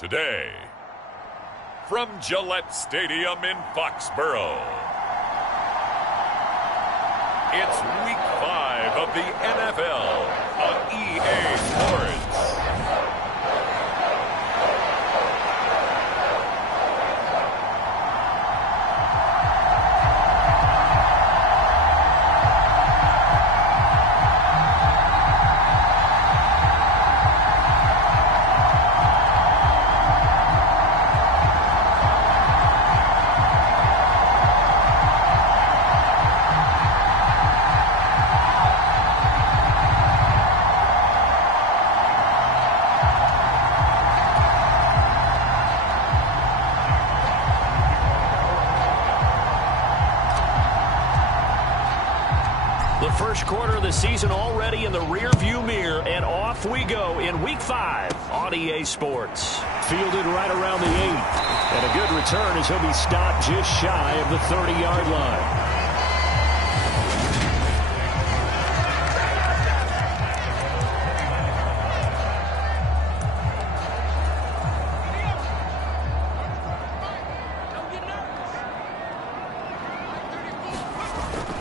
today, from Gillette Stadium in Foxborough, it's Week 5 of the NFL on EA Sports. First quarter of the season already in the rear-view mirror, and off we go in Week 5 on EA Sports. Fielded right around the 8. And a good return as he'll be stopped just shy of the 30-yard line.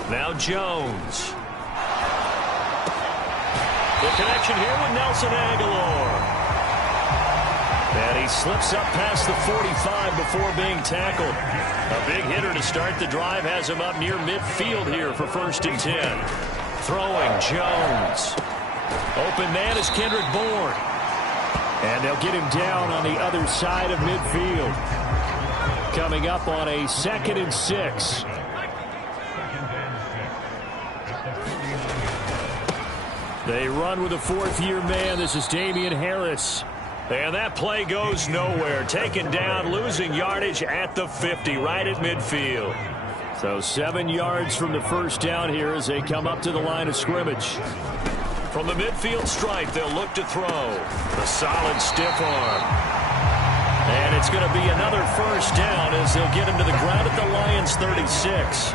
Now Jones. The connection here with Nelson Aguilar. And he slips up past the 45 before being tackled. A big hitter to start the drive has him up near midfield here for 1st and 10. Throwing Jones. Open man is Kendrick Bourne. And they'll get him down on the other side of midfield. Coming up on a 2nd and 6. They run with a 4th-year man. This is Damian Harris. And that play goes nowhere. Taken down, losing yardage at the 50, right at midfield. So 7 yards from the first down here as they come up to the line of scrimmage. From the midfield stripe, they'll look to throw. A solid stiff arm. And it's going to be another first down as they'll get him to the ground at the Lions' 36.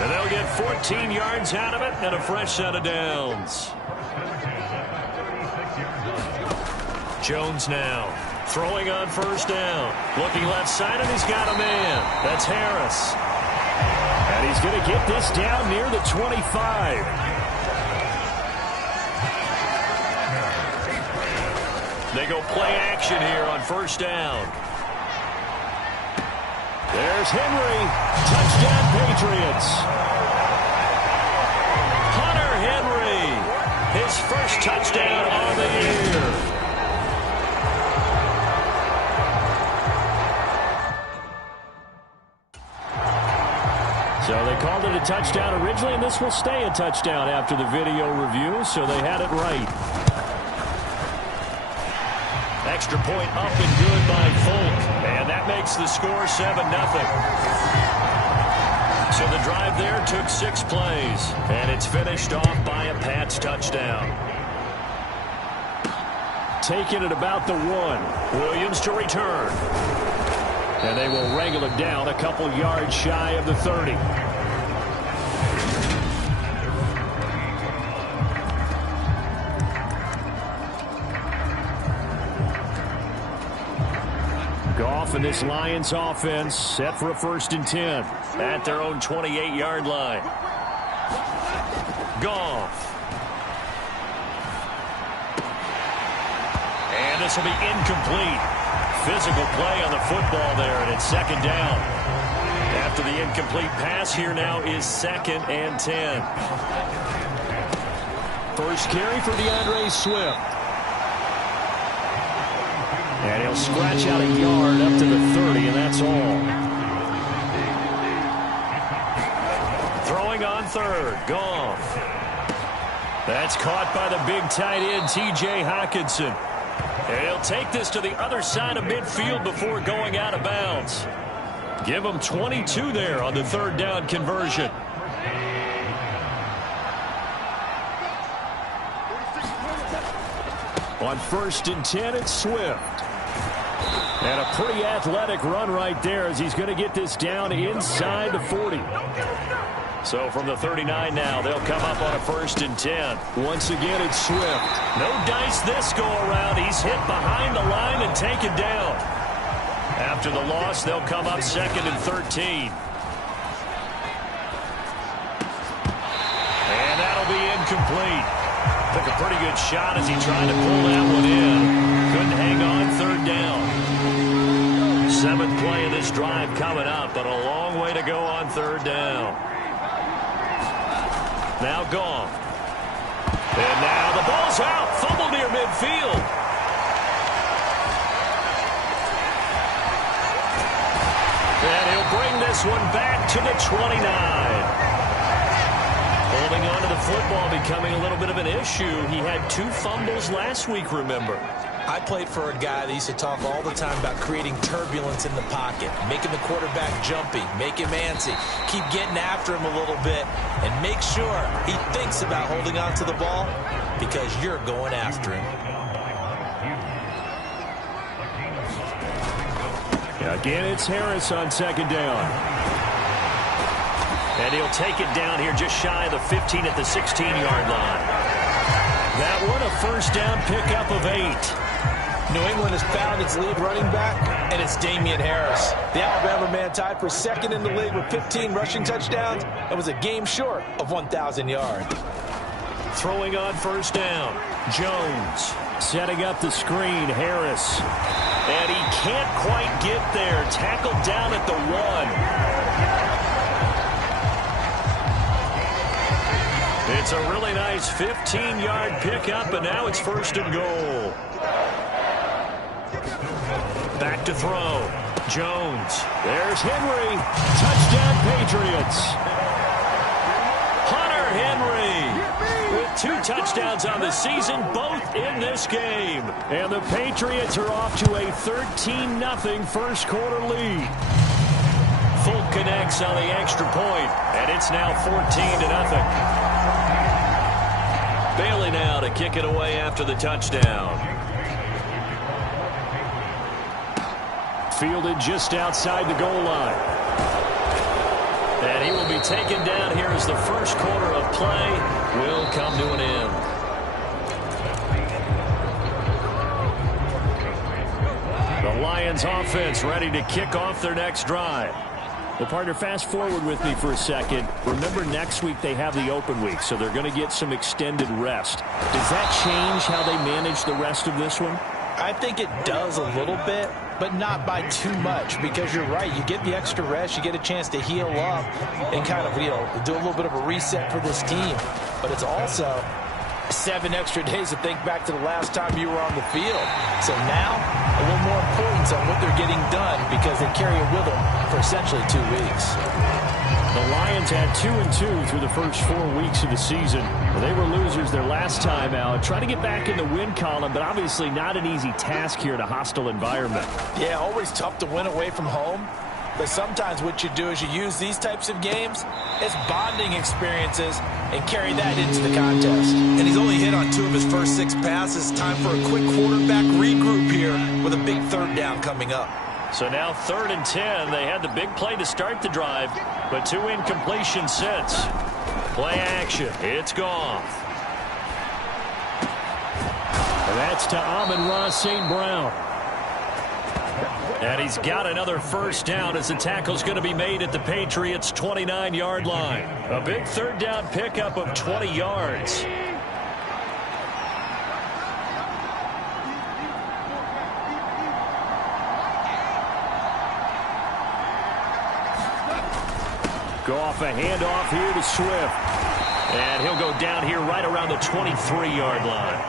And they'll get 14 yards out of it and a fresh set of downs. Jones now throwing on 1st down. Looking left side, and he's got a man. That's Harris. And he's going to get this down near the 25. They go play action here on 1st down. There's Henry. Touchdown, Patriots. Hunter Henry. His first touchdown on the year. So they called it a touchdown originally, and this will stay a touchdown after the video review, so they had it right. Extra point up and good by Folk, and that makes the score 7-0. So the drive there took 6 plays, and it's finished off by a Pats touchdown. Taking it about the 1. Williams to return. And they will wrangle it down a couple yards shy of the 30. Goff and this Lions offense set for a 1st and 10. At their own 28-yard line. Goff. And this will be incomplete. Physical play on the football there, and it's 2nd down. After the incomplete pass, here now is 2nd and 10. First carry for DeAndre Swift. And he'll scratch out a yard up to the 30, and that's all. Throwing on 3rd, Goff. That's caught by the big tight end, T.J. Hockenson. And he'll take this to the other side of midfield before going out of bounds. Give him 22 there on the 3rd down conversion. On 1st and 10, it's Swift. And a pretty athletic run right there as he's going to get this down inside the 40. So from the 39 now, they'll come up on a 1st and 10. Once again, it's Swift. No dice this go-around. He's hit behind the line and taken down. After the loss, they'll come up 2nd and 13. And that'll be incomplete. Took a pretty good shot as he tried to pull that one in. Couldn't hang on 3rd down. 7th play of this drive coming up, but a long way to go on 3rd down. Now Goff. And now the ball's out. Fumble near midfield. And he'll bring this one back to the 29. Holding on to the football becoming a little bit of an issue. He had 2 fumbles last week, remember. I played for a guy that used to talk all the time about creating turbulence in the pocket, making the quarterback jumpy, make him antsy, keep getting after him a little bit, and make sure he thinks about holding on to the ball because you're going after him. Again, it's Harris on 2nd down. And he'll take it down here just shy of the 15 at the 16-yard line. That one a 1st down pickup of 8. New England has found its lead running back, and it's Damian Harris. The Alabama man tied for 2nd in the league with 15 rushing touchdowns and was a game short of 1,000 yards. Throwing on 1st down, Jones. Setting up the screen, Harris. And he can't quite get there. Tackled down at the 1. It's a really nice 15-yard pickup, and now it's 1st and goal. Back to throw. Jones. There's Henry. Touchdown, Patriots. Hunter Henry with 2 touchdowns on the season, both in this game. And the Patriots are off to a 13-0 first quarter lead. Folk connects on the extra point, and it's now 14-0. Bailey now to kick it away after the touchdown. Fielded just outside the goal line. And he will be taken down here as the first quarter of play will come to an end. The Lions offense ready to kick off their next drive. Well, partner, fast forward with me for a second. Remember, next week they have the open week, so they're going to get some extended rest. Does that change how they manage the rest of this one? I think it does a little bit, but not by too much, because you're right. You get the extra rest, you get a chance to heal up and kind of, do a little bit of a reset for this team. But it's also 7 extra days to think back to the last time you were on the field. So now, a little more importance on what they're getting done because they carry it with them for essentially 2 weeks. The Lions had 2-2 through the first 4 weeks of the season. They were losers their last time out. Trying to get back in the win column, but obviously not an easy task here in a hostile environment. Yeah, always tough to win away from home. But sometimes what you do is you use these types of games as bonding experiences and carry that into the contest. And he's only hit on 2 of his first 6 passes. Time for a quick quarterback regroup here with a big 3rd down coming up. So now 3rd and 10. They had the big play to start the drive, but 2 incompletions since. Play action. It's Goff. And that's to Amon-Ra St. Brown. And he's got another 1st down as the tackle's going to be made at the Patriots' 29-yard line. A big 3rd down pickup of 20 yards. Goff, a handoff here to Swift. And he'll go down here right around the 23-yard line.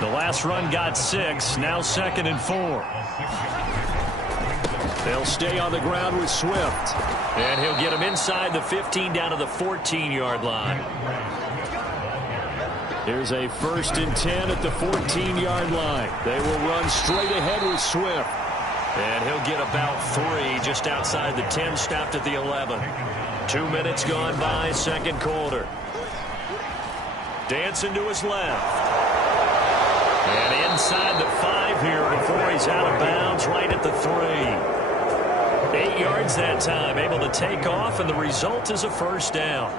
The last run got 6, now 2nd and 4. They'll stay on the ground with Swift. And he'll get him inside the 15 down to the 14-yard line. Here's a 1st and 10 at the 14-yard line. They will run straight ahead with Swift. And he'll get about 3 just outside the 10, stopped at the 11. 2 minutes gone by, 2nd quarter. Dancing to his left. And inside the 5 here before he's out of bounds right at the 3. 8 yards that time, able to take off, and the result is a first down.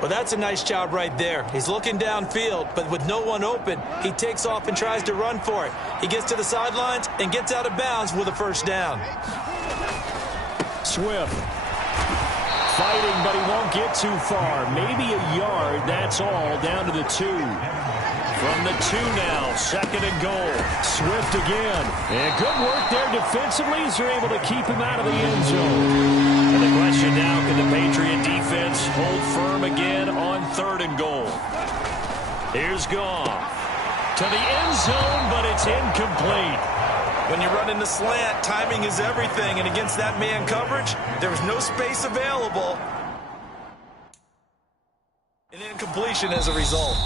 Well, that's a nice job right there. He's looking downfield, but with no one open, he takes off and tries to run for it. He gets to the sidelines and gets out of bounds with a first down. Swift fighting, but he won't get too far. Maybe a yard, that's all, down to the 2. From the 2 now, 2nd and goal. Swift again. And good work there defensively as they're able to keep him out of the end zone. And the question now, can the Patriot defense hold firm again on 3rd and goal? Here's Goff to the end zone, but it's incomplete. When you run in the slant, timing is everything, and against that man coverage, there was no space available. An incompletion as a result.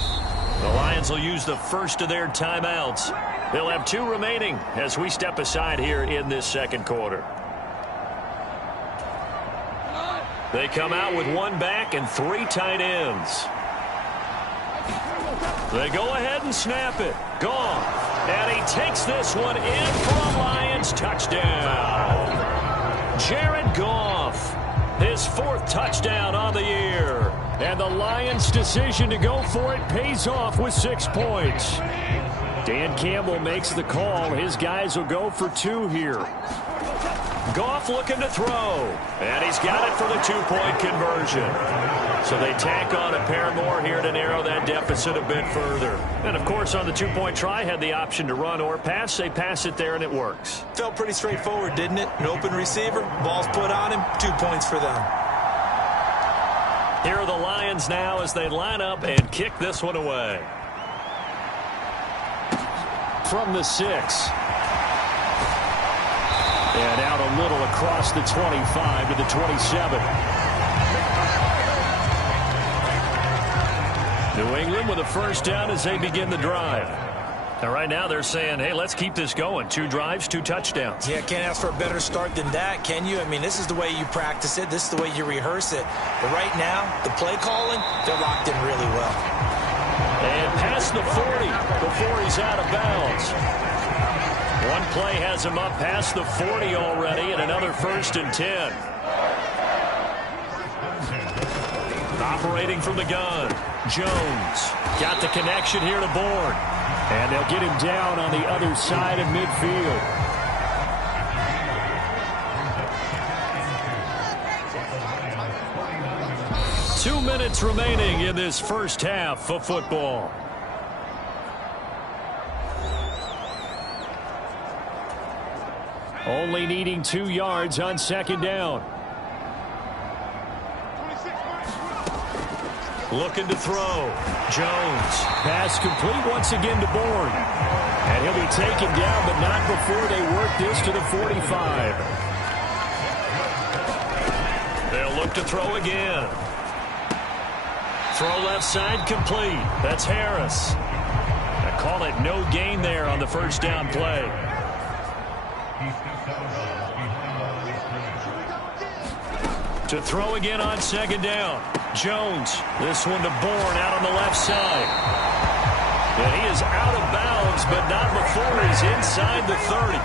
The Lions will use the first of their timeouts. They'll have 2 remaining as we step aside here in this 2nd quarter. They come out with 1 back and 3 tight ends. They go ahead and snap it. Goff. And he takes this one in for a Lions touchdown. Jared Goff, his 4th touchdown on the year. And the Lions' decision to go for it pays off with 6 points. Dan Campbell makes the call. His guys will go for 2 here. Goff looking to throw. And he's got it for the 2-point conversion. So they tack on a pair more here to narrow that deficit a bit further. And, of course, on the 2-point try, had the option to run or pass. They pass it there, and it works. Felt pretty straightforward, didn't it? An open receiver, ball's put on him, 2 points for them. Here are the Lions now as they line up and kick this one away. From the 6. And out a little across the 25 to the 27. New England with a first down as they begin the drive. Now, right now they're saying, hey, let's keep this going. 2 drives, 2 touchdowns. Yeah, can't ask for a better start than that, can you? I mean, this is the way you practice it. This is the way you rehearse it. But right now, the play calling, they're locked in really well. And past the 40 before he's out of bounds. One play has him up past the 40 already, and another 1st and 10. Operating from the gun, Jones got the connection here to Bourne. And they'll get him down on the other side of midfield. Two minutes remaining in this first half of football. Only needing 2 yards on 2nd down. Looking to throw. Jones. Pass complete once again to Bourne. And he'll be taken down, but not before they work this to the 45. They'll look to throw again. Throw left side complete. That's Harris. I call it no gain there on the first down play. To throw again on 2nd down. Jones. This one to Bourne out on the left side. And he is out of bounds, but not before he's inside the 30.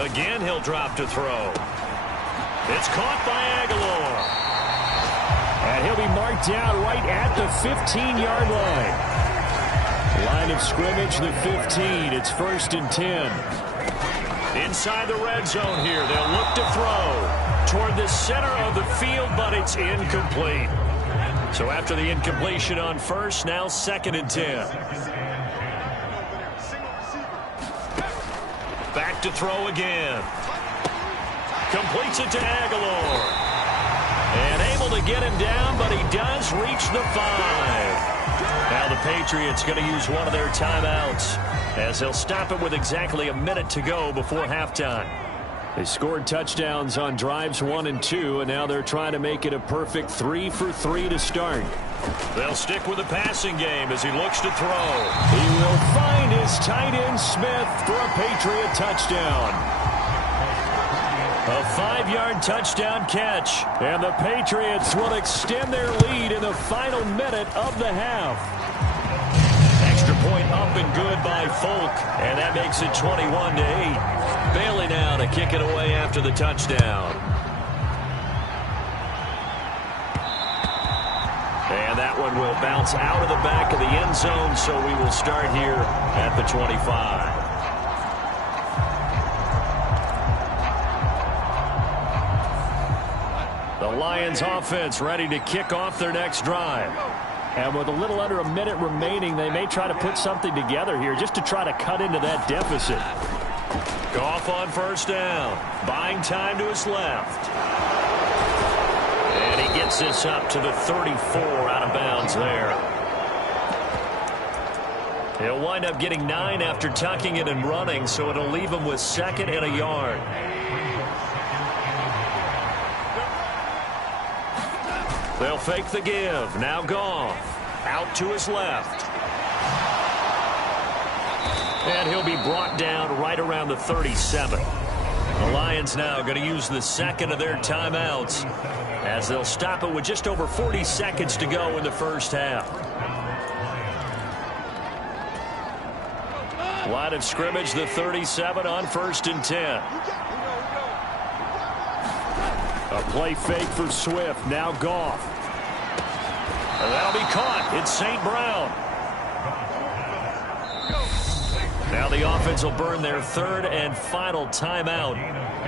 Again, he'll drop to throw. It's caught by Aguilar. And he'll be marked down right at the 15-yard line. Line of scrimmage, the 15. It's 1st and 10. Inside the red zone here. They'll look to throw toward the center of the field, but it's incomplete. So after the incompletion on 1st, now 2nd and 10. Back to throw again. Completes it to Aguilar. And able to get him down, but he does reach the 5. Now the Patriots going to use one of their timeouts as they'll stop it with exactly a minute to go before halftime. They scored touchdowns on drives 1 and 2, and now they're trying to make it a perfect 3 for 3 to start. They'll stick with the passing game as he looks to throw. He will find his tight end Smith for a Patriot touchdown. A 5-yard touchdown catch, and the Patriots will extend their lead in the final minute of the half. Extra point up and good by Folk, and that makes it 21-8. Bailey now to kick it away after the touchdown. And that one will bounce out of the back of the end zone, so we will start here at the 25. The Lions offense ready to kick off their next drive. And with a little under a minute remaining, they may try to put something together here just to try to cut into that deficit. Goff on first down, buying time to his left. And he gets this up to the 34, out of bounds there. He'll wind up getting 9 after tucking it and running, so it'll leave him with 2nd and a yard. They'll fake the give. Now Goff out to his left. And he'll be brought down right around the 37. The Lions now going to use the 2nd of their timeouts as they'll stop it with just over 40 seconds to go in the first half. Line of scrimmage, the 37 on 1st and 10. A play fake for Swift. Now Goff. And that'll be caught. It's St. Brown. Now the offense will burn their 3rd and final timeout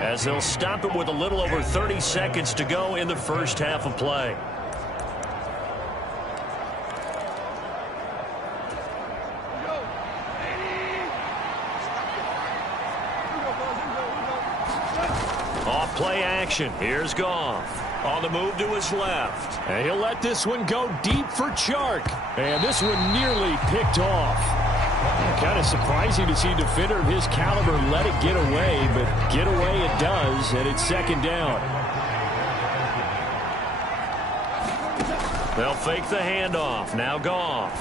as they'll stop it with a little over 30 seconds to go in the first half of play. Off play action. Here's Goff. On the move to his left. And he'll let this one go deep for Chark. And this one nearly picked off. Kind of surprising to see a defender of his caliber let it get away, but get away it does, and it's 2nd down. They'll fake the handoff. Now Goff.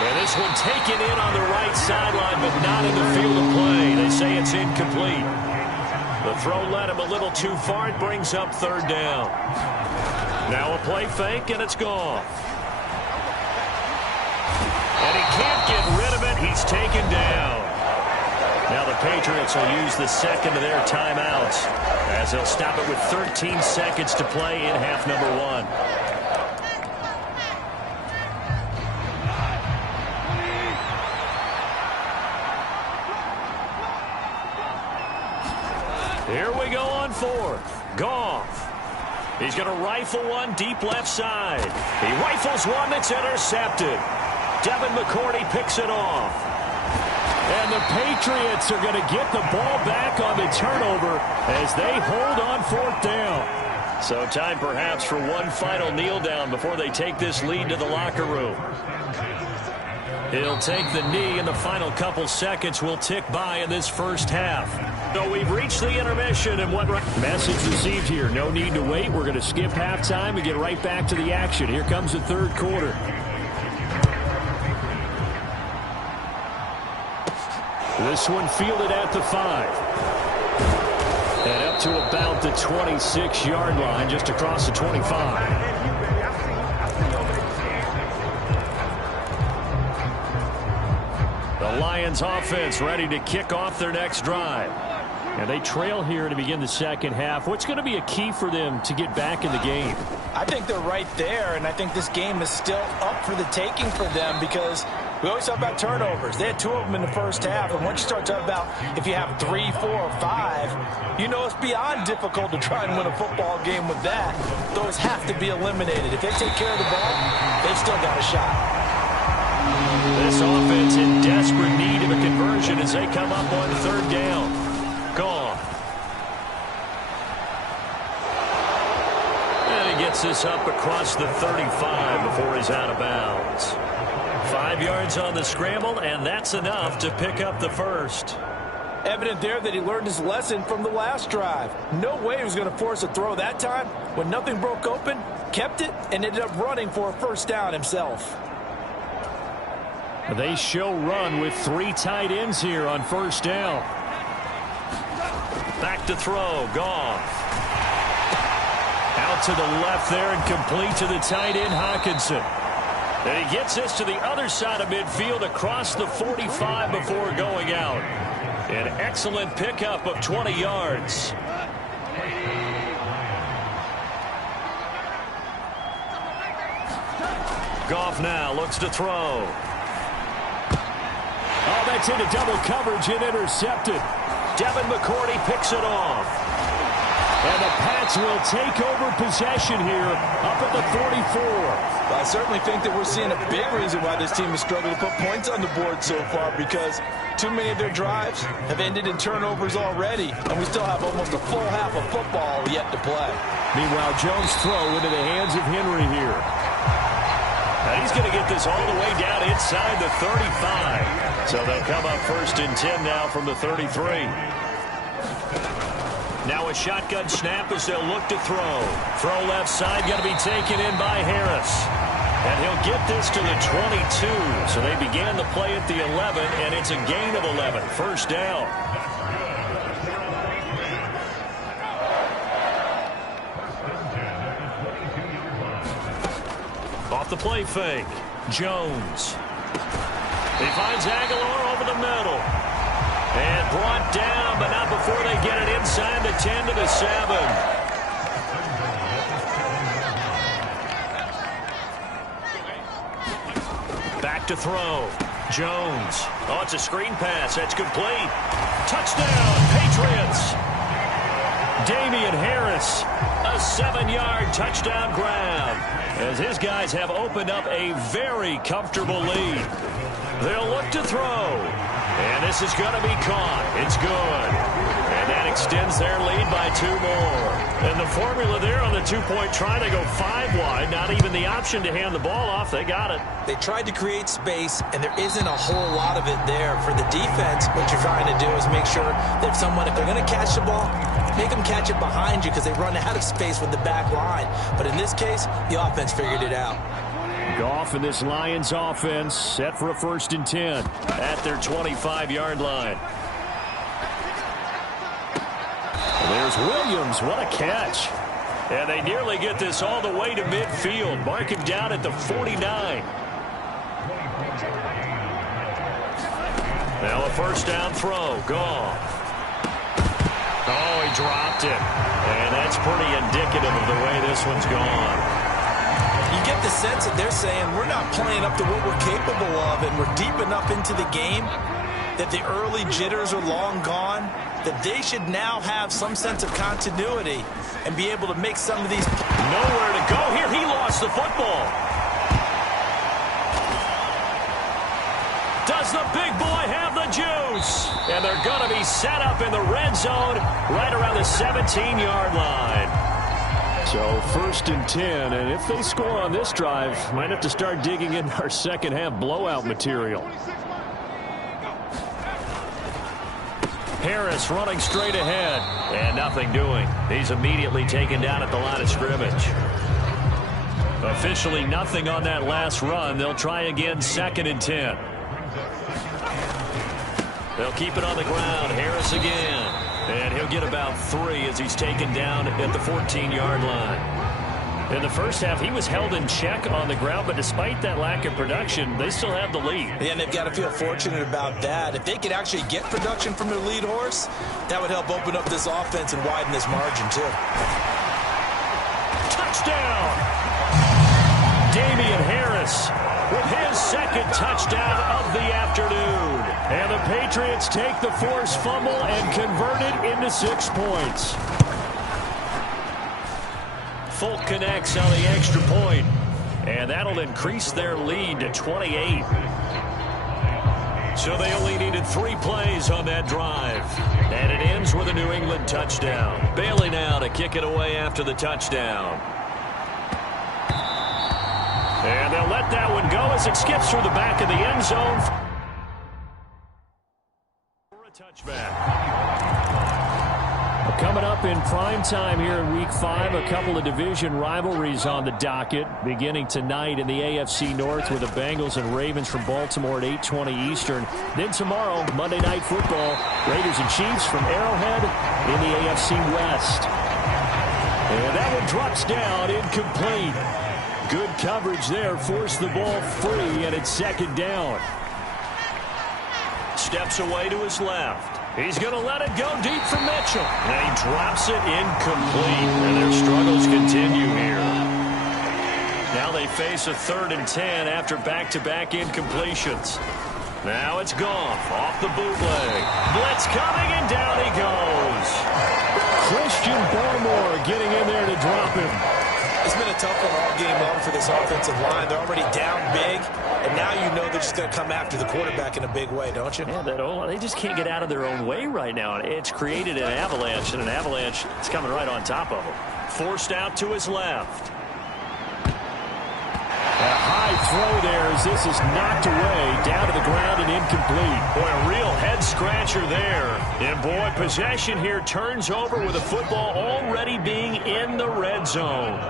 And this one taken in on the right sideline, but not in the field of play. They say it's incomplete. The throw led him a little too far. It brings up 3rd down. Now a play fake, and it's Goff. And he can't get rid of it. He's taken down. Now the Patriots will use the 2nd of their timeouts as they'll stop it with 13 seconds to play in half number 1. Here we go on 4th. Goff. He's going to rifle one deep left side. He rifles one that's intercepted. Devin McCourty picks it off. And the Patriots are going to get the ball back on the turnover as they hold on 4th down. So time perhaps for one final kneel down before they take this lead to the locker room. He'll take the knee, and the final couple seconds will tick by in this first half. So we've reached the intermission, and what message received here. No need to wait. We're going to skip halftime and get right back to the action. Here comes the 3rd quarter. This one fielded at the 5. And up to about the 26-yard line, just across the 25. The Lions offense ready to kick off their next drive. And they trail here to begin the 2nd half. What's going to be a key for them to get back in the game? I think they're right there, and I think this game is still up for the taking for them because we always talk about turnovers. They had 2 of them in the first half, and once you start talking about if you have 3, 4, or 5, you know it's beyond difficult to try and win a football game with that. Those have to be eliminated. If they take care of the ball, they've still got a shot. This offense in desperate need of a conversion as they come up on 3rd down. Goff. And he gets this up across the 35 before he's out of bounds. 5 yards on the scramble, and that's enough to pick up the first. Evident there that he learned his lesson from the last drive. No way he was going to force a throw that time. When nothing broke open, kept it, and ended up running for a first down himself. They show run with 3 tight ends here on first down. Back to throw, Goff. Out to the left there and complete to the tight end, Hockenson. And he gets this to the other side of midfield across the 45 before going out. An excellent pickup of 20 yards. Goff now looks to throw. Oh, that's into double coverage and intercepted. Devin McCourty picks it off. And the Pats will take over possession here up at the 44. Well, I certainly think that we're seeing a big reason why this team has struggled to put points on the board so far, because too many of their drives have ended in turnovers already, and we still have almost a full half of football yet to play. Meanwhile, Jones' throw into the hands of Henry here. And he's going to get this all the way down inside the 35. So they'll come up 1st and 10 now from the 33. Now a shotgun snap as they'll look to throw. Throw left side, going to be taken in by Harris. And he'll get this to the 22. So they began the play at the 11, and it's a gain of 11. First down. Off the play fake. Jones. He finds Aguilar over the middle. And brought down, but not before they get it inside the 10 to the 7. Back to throw. Jones. Oh, it's a screen pass. That's complete. Touchdown, Patriots. Damian Harris, a 7-yard touchdown grab, as his guys have opened up a very comfortable lead. They'll look to throw. And this is going to be caught. It's good. And that extends their lead by 2 more. And the formula there on the 2-point try, they go 5 wide. Not even the option to hand the ball off. They got it. They tried to create space, and there isn't a whole lot of it there. For the defense, what you're trying to do is make sure that if they're going to catch the ball, make them catch it behind you, because they run out of space with the back line. But in this case, the offense figured it out. Goff and this Lions offense set for a 1st and 10 at their 25-yard line. There's Williams. What a catch. And they nearly get this all the way to midfield. Mark him down at the 49. Now a 1st down throw. Goff. Oh, he dropped it. And that's pretty indicative of the way this one's gone. You get the sense that they're saying we're not playing up to what we're capable of, and we're deep enough into the game that the early jitters are long gone, that they should now have some sense of continuity and be able to make some of these. Nowhere to go here. He lost the football. Does the big boy have the juice? And they're going to be set up in the red zone right around the 17-yard line. So 1st and 10, and if they score on this drive, might have to start digging in our second half blowout material. Harris running straight ahead, and nothing doing. He's immediately taken down at the line of scrimmage. Officially nothing on that last run. They'll try again 2nd and 10. They'll keep it on the ground. Harris again. And he'll get about 3 as he's taken down at the 14-yard line. In the first half, he was held in check on the ground, but despite that lack of production, they still have the lead. Yeah, and they've got to feel fortunate about that. If they could actually get production from their lead horse, that would help open up this offense and widen this margin, too. Touchdown! Damian Harris with his 2nd touchdown of the afternoon. And the Patriots take the forced fumble and convert it into 6 points. Folk connects on the extra point, and that'll increase their lead to 28. So they only needed 3 plays on that drive, and it ends with a New England touchdown. Bailey now to kick it away after the touchdown. And they'll let that one go as it skips through the back of the end zone for a touchback. Coming up in prime time here in Week 5, a couple of division rivalries on the docket, beginning tonight in the AFC North with the Bengals and Ravens from Baltimore at 8:20 Eastern. Then tomorrow, Monday Night Football, Raiders and Chiefs from Arrowhead in the AFC West. And that one drops down incomplete. Good coverage there. Forced the ball free, and it's second down. Steps away to his left. He's going to let it go deep for Mitchell. And he drops it incomplete. And their struggles continue here. Now they face a 3rd and 10 after back-to-back incompletions. Now it's Goff off the bootleg. Blitz coming, and down he goes. Christian Barmore getting in there to drop him. It's been a tough one all game long for this offensive line. They're already down big, and now you know they're just going to come after the quarterback in a big way, don't you? Yeah, they just can't get out of their own way right now. It's created an avalanche, and an avalanche is coming right on top of them. Forced out to his left. A high throw there as this is knocked away, down to the ground and incomplete. Boy, a real head-scratcher there. And, boy, possession here turns over with the football already being in the red zone.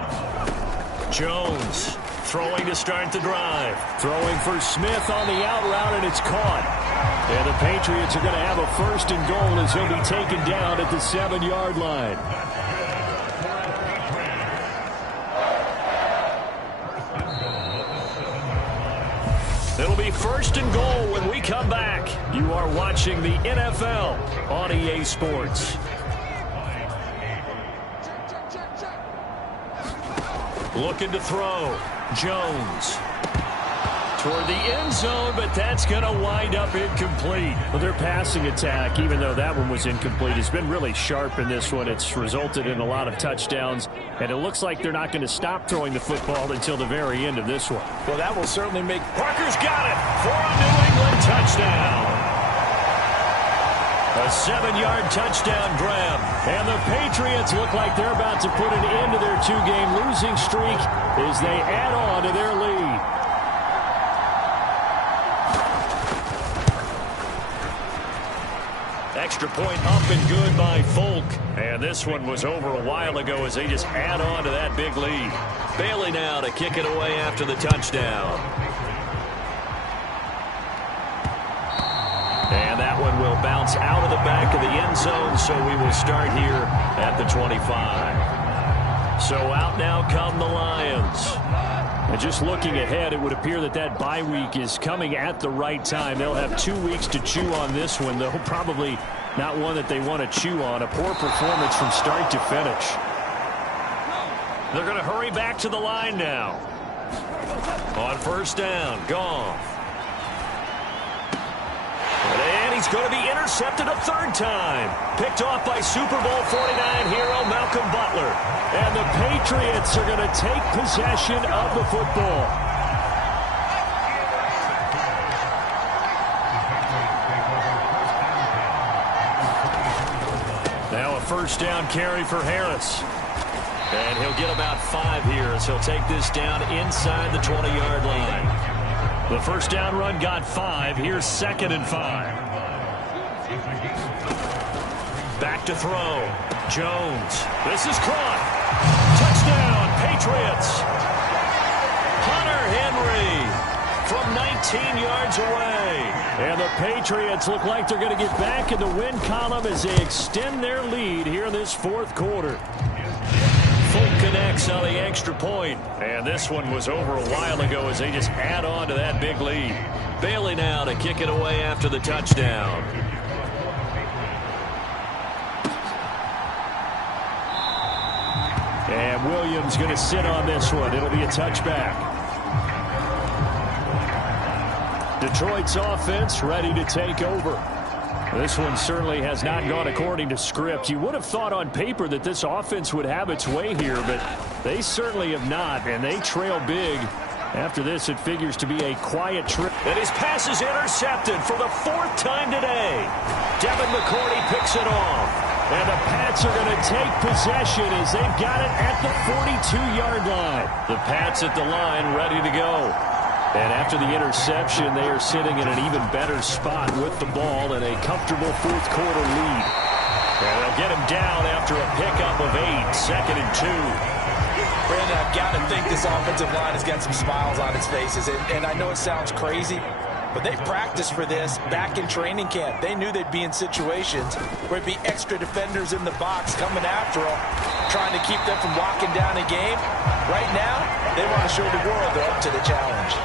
Jones throwing to start the drive. Throwing for Smith on the out route, and it's caught. And the Patriots are going to have a 1st and goal as he'll be taken down at the 7-yard line. It'll be 1st and goal when we come back. You are watching the NFL on EA Sports. Looking to throw. Jones toward the end zone, but that's going to wind up incomplete. Well, their passing attack, even though that one was incomplete, has been really sharp in this one. It's resulted in a lot of touchdowns, and it looks like they're not going to stop throwing the football until the very end of this one. Well, that will certainly make... Parker's got it for a New England touchdown. A 7-yard touchdown grab. And the Patriots look like they're about to put an end to their 2-game losing streak as they add on to their lead. Extra point up and good by Folk. And this one was over a while ago as they just add on to that big lead. Bailey now to kick it away after the touchdown. And that one will bounce out of the back of the end zone, so we will start here at the 25. So out now come the Lions. And just looking ahead, it would appear that that bye week is coming at the right time. They'll have 2 weeks to chew on this one, though probably not one that they want to chew on. A poor performance from start to finish. They're going to hurry back to the line now. On 1st down, Goff. And he's going to be intercepted a 3rd time. Picked off by Super Bowl 49 hero Malcolm Butler. And the Patriots are going to take possession of the football. Now a 1st down carry for Harris. And he'll get about 5 here as he'll take this down inside the 20-yard line. The 1st down run got 5. Here's 2nd and 5. Back to throw. Jones. This is caught. Touchdown, Patriots. Hunter Henry from 19 yards away. And the Patriots look like they're going to get back in the win column as they extend their lead here in this 4th quarter. Folk connects on the extra point. And this one was over a while ago as they just add on to that big lead. Bailey now to kick it away after the touchdown. And Williams going to sit on this one. It'll be a touchback. Detroit's offense ready to take over. This one certainly has not gone according to script. You would have thought on paper that this offense would have its way here, but they certainly have not, and they trail big. After this, it figures to be a quiet trip. And his pass is intercepted for the 4th time today. Devin McCourty picks it off. And the Pats are going to take possession as they've got it at the 42-yard line. The Pats at the line ready to go. And after the interception, they are sitting in an even better spot with the ball and a comfortable 4th quarter lead. And they'll get him down after a pickup of 8, 2nd and 2. Brandon, I've got to think this offensive line has got some smiles on its faces. And I know it sounds crazy, But they practiced for this back in training camp. They knew they'd be in situations where it'd be extra defenders in the box coming after them, trying to keep them from locking down a game. Right now, they want to show the world they're up to the challenge.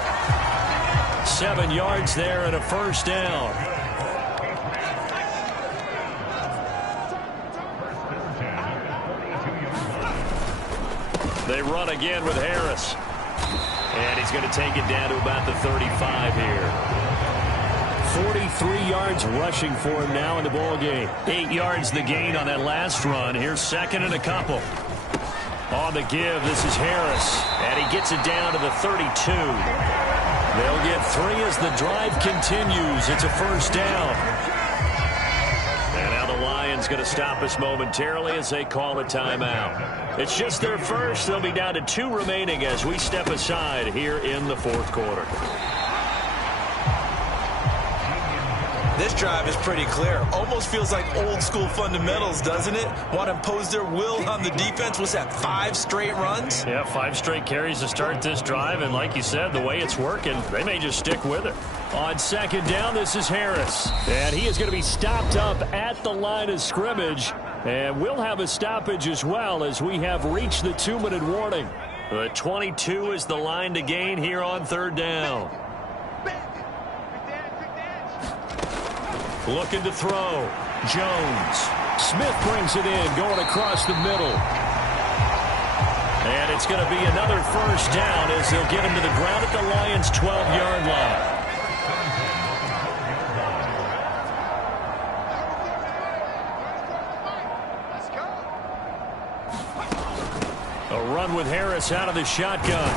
7 yards there and a first down. They run again with Harris. And he's going to take it down to about the 35 here. 43 yards rushing for him now in the ball game. 8 yards the gain on that last run. Here's second and a couple. On the give, this is Harris. And he gets it down to the 32. They'll get 3 as the drive continues. It's a first down. And now the Lions going to stop us momentarily as they call a timeout. It's just their first. They'll be down to 2 remaining as we step aside here in the fourth quarter. This drive is pretty clear. Almost feels like old school fundamentals, doesn't it? Want to impose their will on the defense. Was that 5 straight runs? Yeah, 5 straight carries to start this drive. And like you said, the way it's working, they may just stick with it. On second down, this is Harris. And he is going to be stopped up at the line of scrimmage. And we'll have a stoppage as well as we have reached the 2-minute warning. The 22 is the line to gain here on third down. Looking to throw. Jones. Smith brings it in, going across the middle. And it's going to be another first down as they'll get him to the ground at the Lions' 12-yard line. A run with Harris out of the shotgun.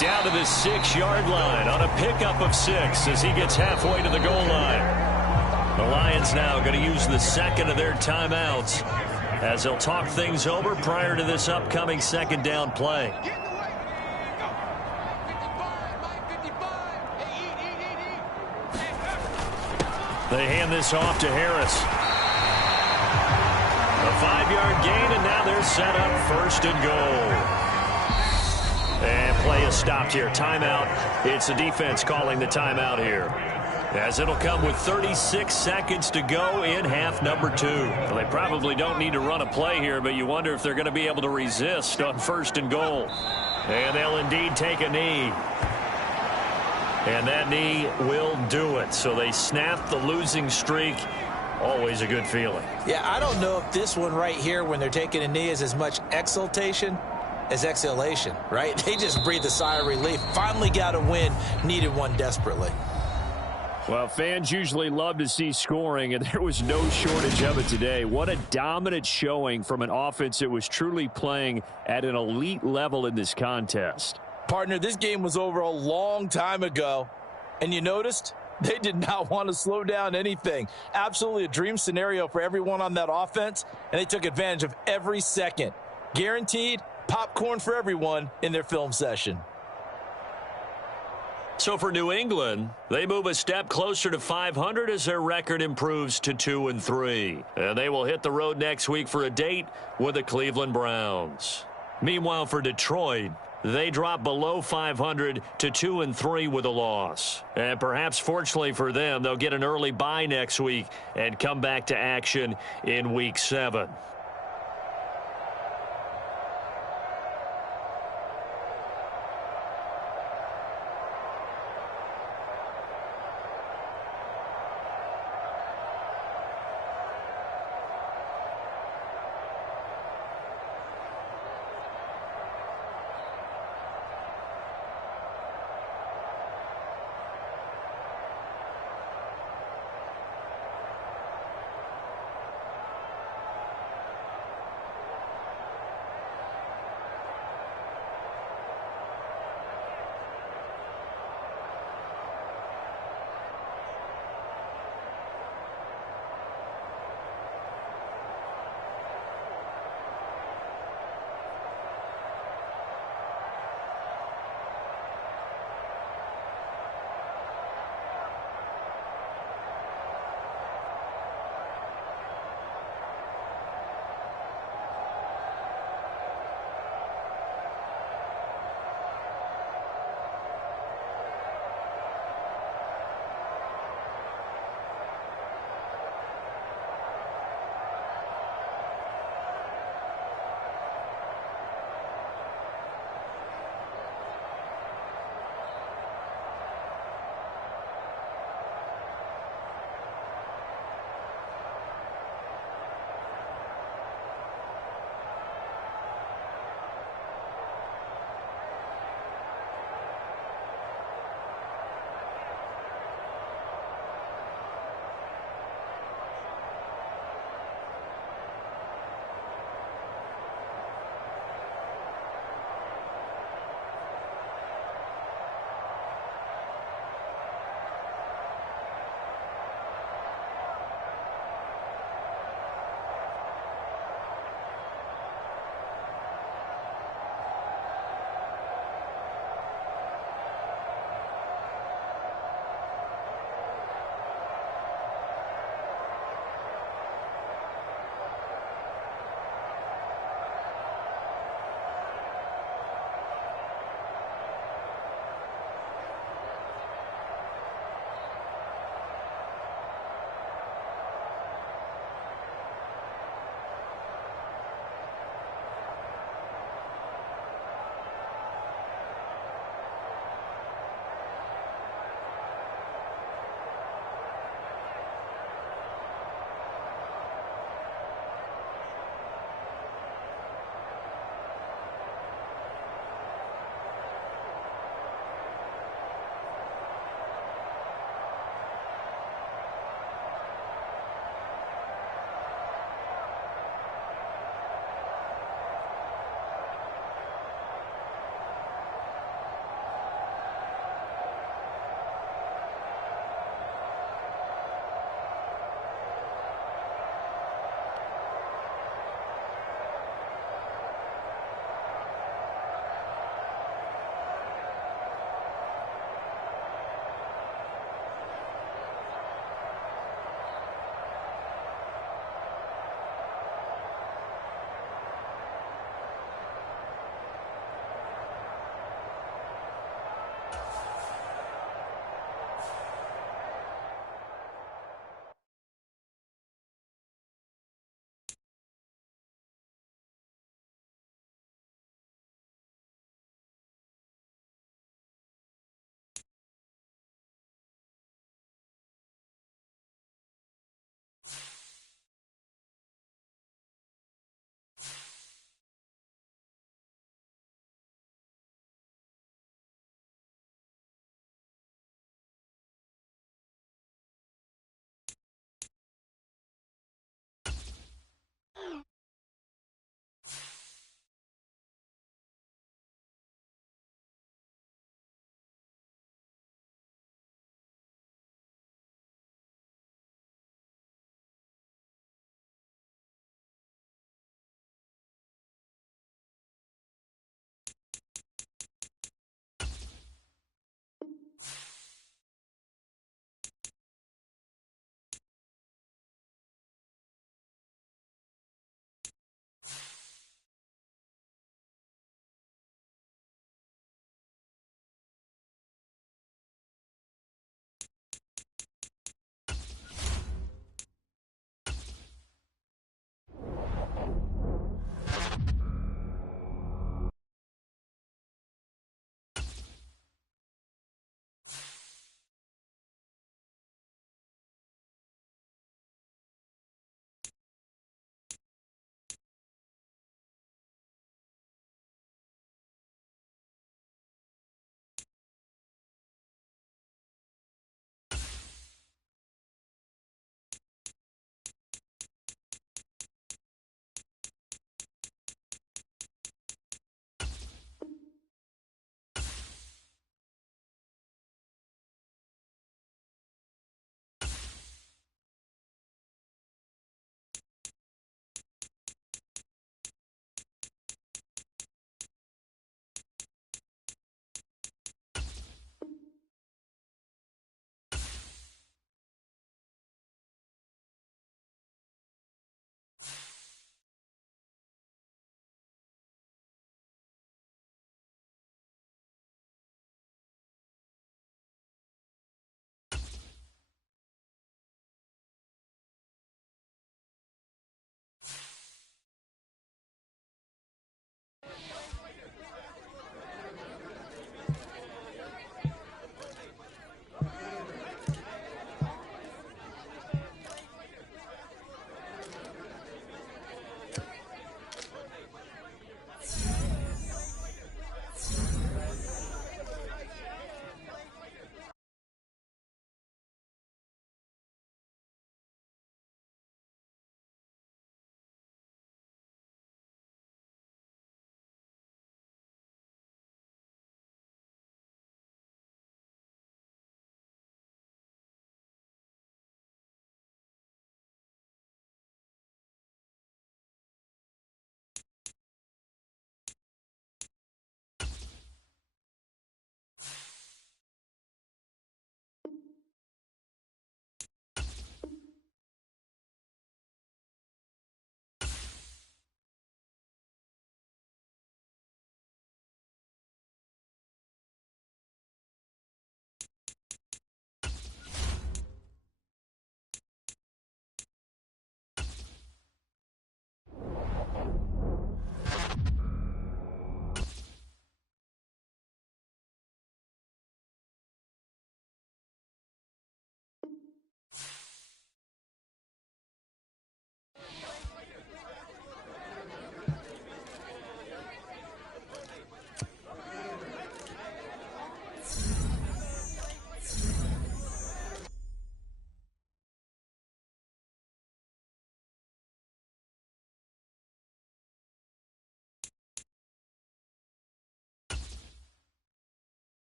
Down to the 6-yard line on a pickup of 6 as he gets halfway to the goal line. The Lions now going to use the second of their timeouts as they'll talk things over prior to this upcoming second down play. They hand this off to Harris. A 5-yard gain, and now they're set up first and goal. And play is stopped here. Timeout. It's the defense calling the timeout here, as it'll come with 36 seconds to go in half number 2. Well, they probably don't need to run a play here, but you wonder if they're going to be able to resist on first and goal. And they'll indeed take a knee. And that knee will do it. So they snap the losing streak. Always a good feeling. Yeah, I don't know if this one right here, when they're taking a knee, is as much exultation as exhalation, right? They just breathe a sigh of relief. Finally got a win. Needed one desperately. Well, fans usually love to see scoring, and there was no shortage of it today. What a dominant showing from an offense that was truly playing at an elite level in this contest. Partner, this game was over a long time ago, and you noticed they did not want to slow down anything. Absolutely a dream scenario for everyone on that offense, and they took advantage of every second. Guaranteed popcorn for everyone in their film session. So for New England, they move a step closer to 500 as their record improves to 2-3. And they will hit the road next week for a date with the Cleveland Browns. Meanwhile, for Detroit, they drop below 500 to 2-3 with a loss. And perhaps fortunately for them, they'll get an early bye next week and come back to action in Week 7.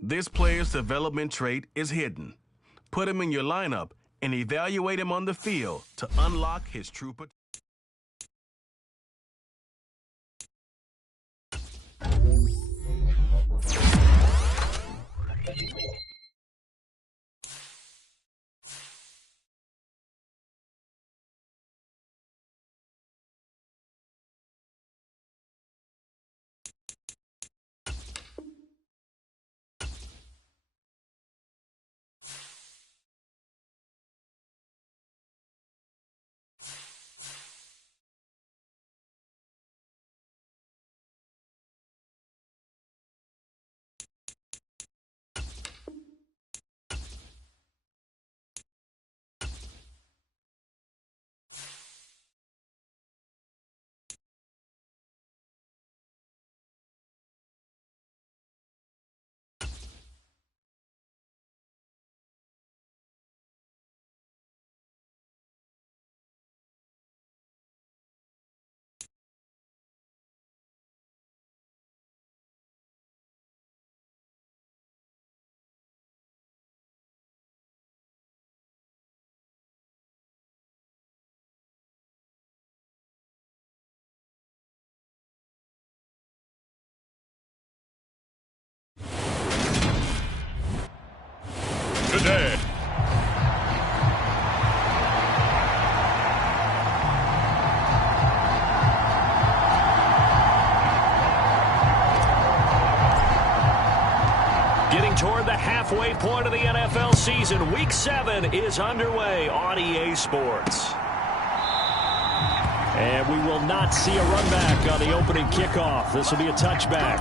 This player's development trait is hidden. Put him in your lineup and evaluate him on the field to unlock his true potential. Today. Getting toward the halfway point of the NFL season, Week 7 is underway on EA Sports. And we will not see a run back on the opening kickoff. This will be a touchback.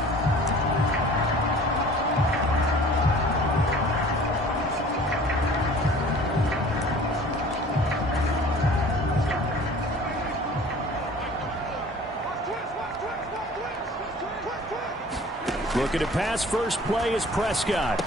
Looking to pass, first play is Prescott.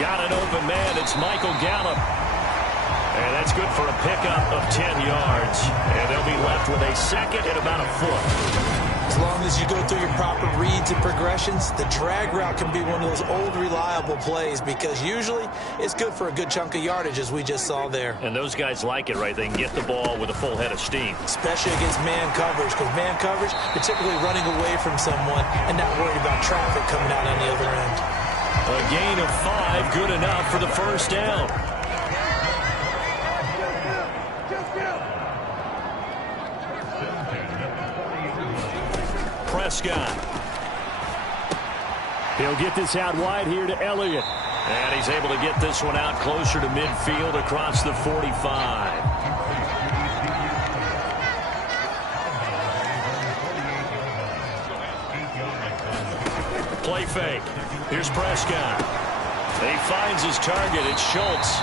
Got an open man, it's Michael Gallup. And that's good for a pickup of 10 yards. And they'll be left with a second and about a foot. As long as you go through your proper reads and progressions, the drag route can be one of those old reliable plays because usually it's good for a good chunk of yardage as we just saw there. And those guys like it, right? They can get the ball with a full head of steam. Especially against man coverage, because man coverage, you're typically running away from someone and not worried about traffic coming out on the other end. A gain of 5, good enough for the first down. Prescott. He'll get this out wide here to Elliott. And he's able to get this one out closer to midfield across the 45. Play fake. Here's Prescott. He finds his target. It's Schultz.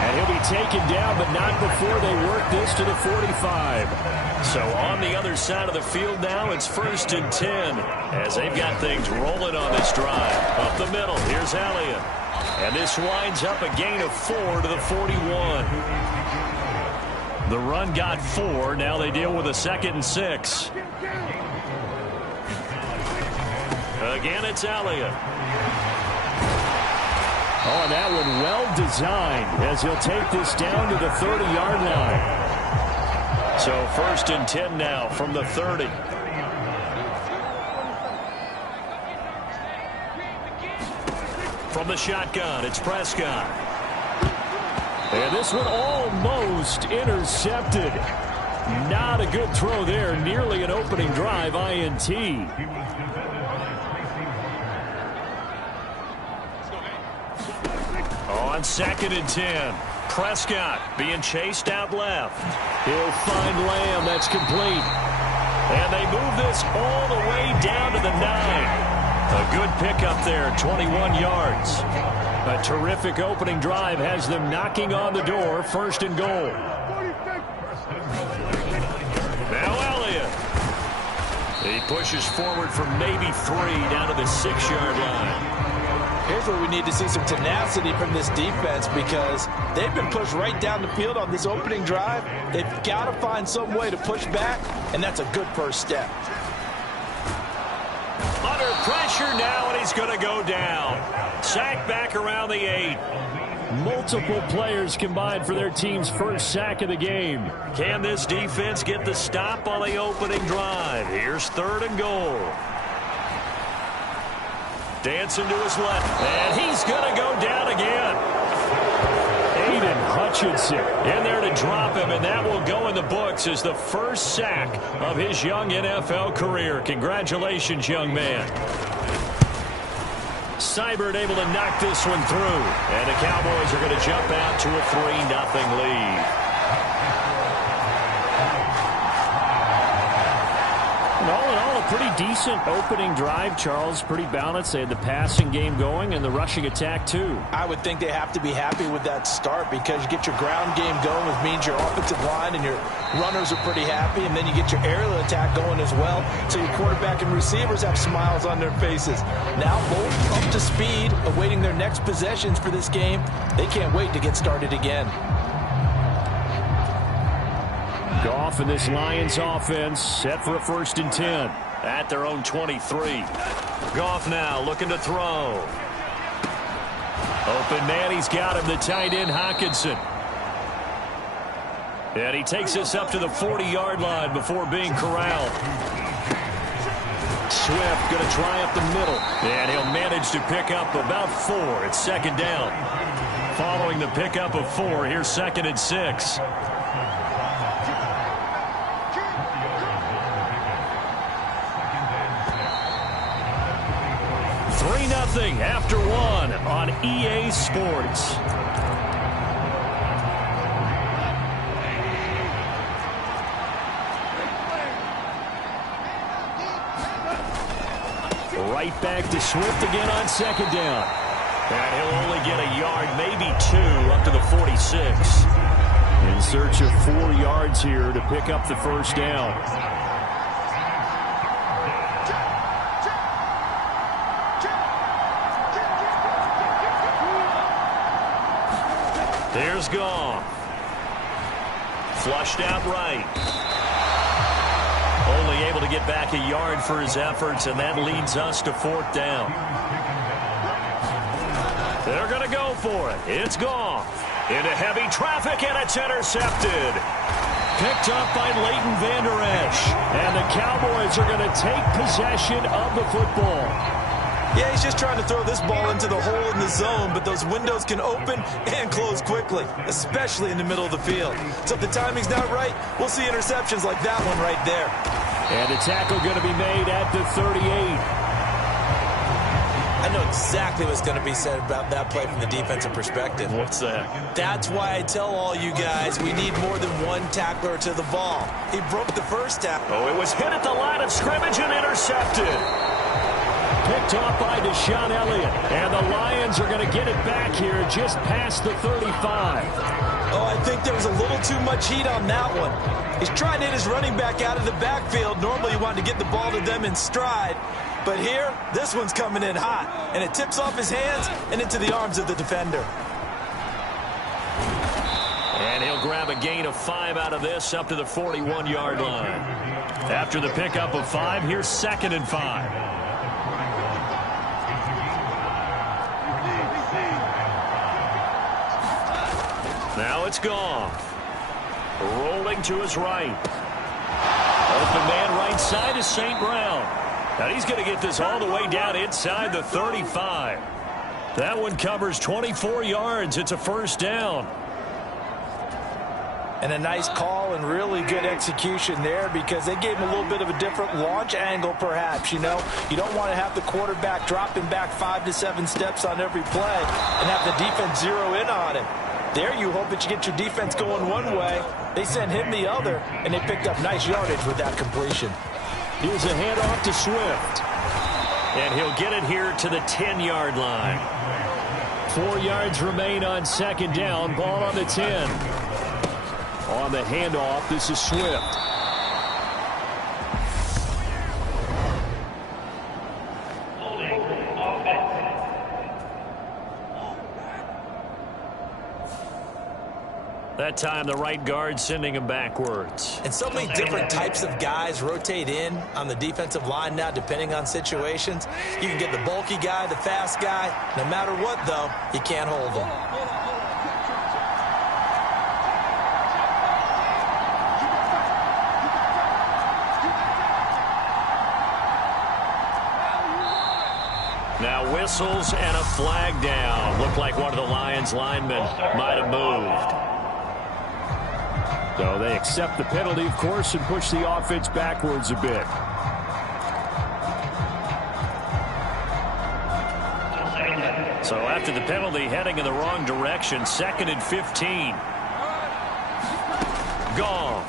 And he'll be taken down, but not before they work this to the 45. So on the other side of the field now, it's 1st and 10 as they've got things rolling on this drive. Up the middle, here's Elliott. And this winds up a gain of 4 to the 41. The run got 4. Now they deal with a 2nd and 6. Again, it's Elliott. Oh, and that one well designed as he'll take this down to the 30-yard line. So 1st and 10 now from the 30. From the shotgun, it's Prescott. And this one almost intercepted. Not a good throw there. Nearly an opening drive INT. On 2nd and 10. Prescott being chased out left. He'll find Lamb. That's complete. And they move this all the way down to the 9. A good pickup there, 21 yards. A terrific opening drive has them knocking on the door. 1st and goal. Now Elliott. He pushes forward for maybe 3 down to the 6-yard line. Here's where we need to see some tenacity from this defense because they've been pushed right down the field on this opening drive. They've got to find some way to push back, and that's a good first step. Under pressure now, and he's going to go down. Sack back around the 8. Multiple players combined for their team's first sack of the game. Can this defense get the stop on the opening drive? Here's 3rd and goal. Dancing to his left, and he's going to go down again. Aiden Hutchinson In there to drop him, and that will go in the books as the first sack of his young NFL career. Congratulations, young man. Seibert able to knock this one through, and the Cowboys are going to jump out to a 3-0 lead. All in all, a pretty decent opening drive, Charles. Pretty balanced. They had the passing game going and the rushing attack, too. I would think they have to be happy with that start because you get your ground game going, which means your offensive line and your runners are pretty happy, and then you get your aerial attack going as well, so your quarterback and receivers have smiles on their faces. Now both up to speed, awaiting their next possessions for this game. They can't wait to get started again. Goff and this Lions offense set for a 1st and 10. At their own 23. Goff now looking to throw. Open man, he's got him, the tight end Hockenson. And he takes us up to the 40-yard line before being corralled. Swift going to try up the middle. And he'll manage to pick up about 4. It's 2nd down. Following the pickup of 4, here's 2nd and 6. 3-0 after 1 on EA Sports. Right back to Swift again on 2nd down. And he'll only get a yard, maybe 2, up to the 46. In search of 4 yards here to pick up the 1st down. There's Goff. Flushed out right. Only able to get back a yard for his efforts, and that leads us to 4th down. They're going to go for it. It's Goff. Into heavy traffic, and it's intercepted. Picked up by Leighton Vander Esch. And the Cowboys are going to take possession of the football. Yeah, he's just trying to throw this ball into the hole in the zone, but those windows can open and close quickly, especially in the middle of the field. So if the timing's not right, we'll see interceptions like that one right there. And the tackle going to be made at the 38. I know exactly what's going to be said about that play from the defensive perspective. What's that? That's why I tell all you guys we need more than one tackler to the ball. He broke the first tackle. Oh, it was hit at the line of scrimmage and intercepted. Picked off by Deshaun Elliott. And the Lions are going to get it back here just past the 35. Oh, I think there was a little too much heat on that one. He's trying to hit his running back out of the backfield. Normally you want to get the ball to them in stride. But here, this one's coming in hot. And it tips off his hands and into the arms of the defender. And he'll grab a gain of 5 out of this up to the 41-yard line. After the pickup of 5, here's 2nd and 5. Now it's Goff. Rolling to his right. Open man right side is St. Brown. Now he's going to get this all the way down inside the 35. That one covers 24 yards. It's a 1st down. And a nice call and really good execution there because they gave him a little bit of a different launch angle perhaps, you know. You don't want to have the quarterback dropping back 5 to 7 steps on every play and have the defense zero in on him. There you hope that you get your defense going one way. They sent him the other, and they picked up nice yardage with that completion. Here's a handoff to Swift. And he'll get it here to the 10-yard line. 4 yards remain on 2nd down. Ball on the 10. On the handoff, this is Swift. that time the right guard sending him backwards. And so many different types of guys rotate in on the defensive line now, depending on situations. You can get the bulky guy, the fast guy. No matter what, though, you can't hold them. Now whistles and a flag down. Looked like one of the Lions linemen might have moved. So they accept the penalty, of course, and push the offense backwards a bit. So after the penalty, heading in the wrong direction, 2nd and 15. Goff.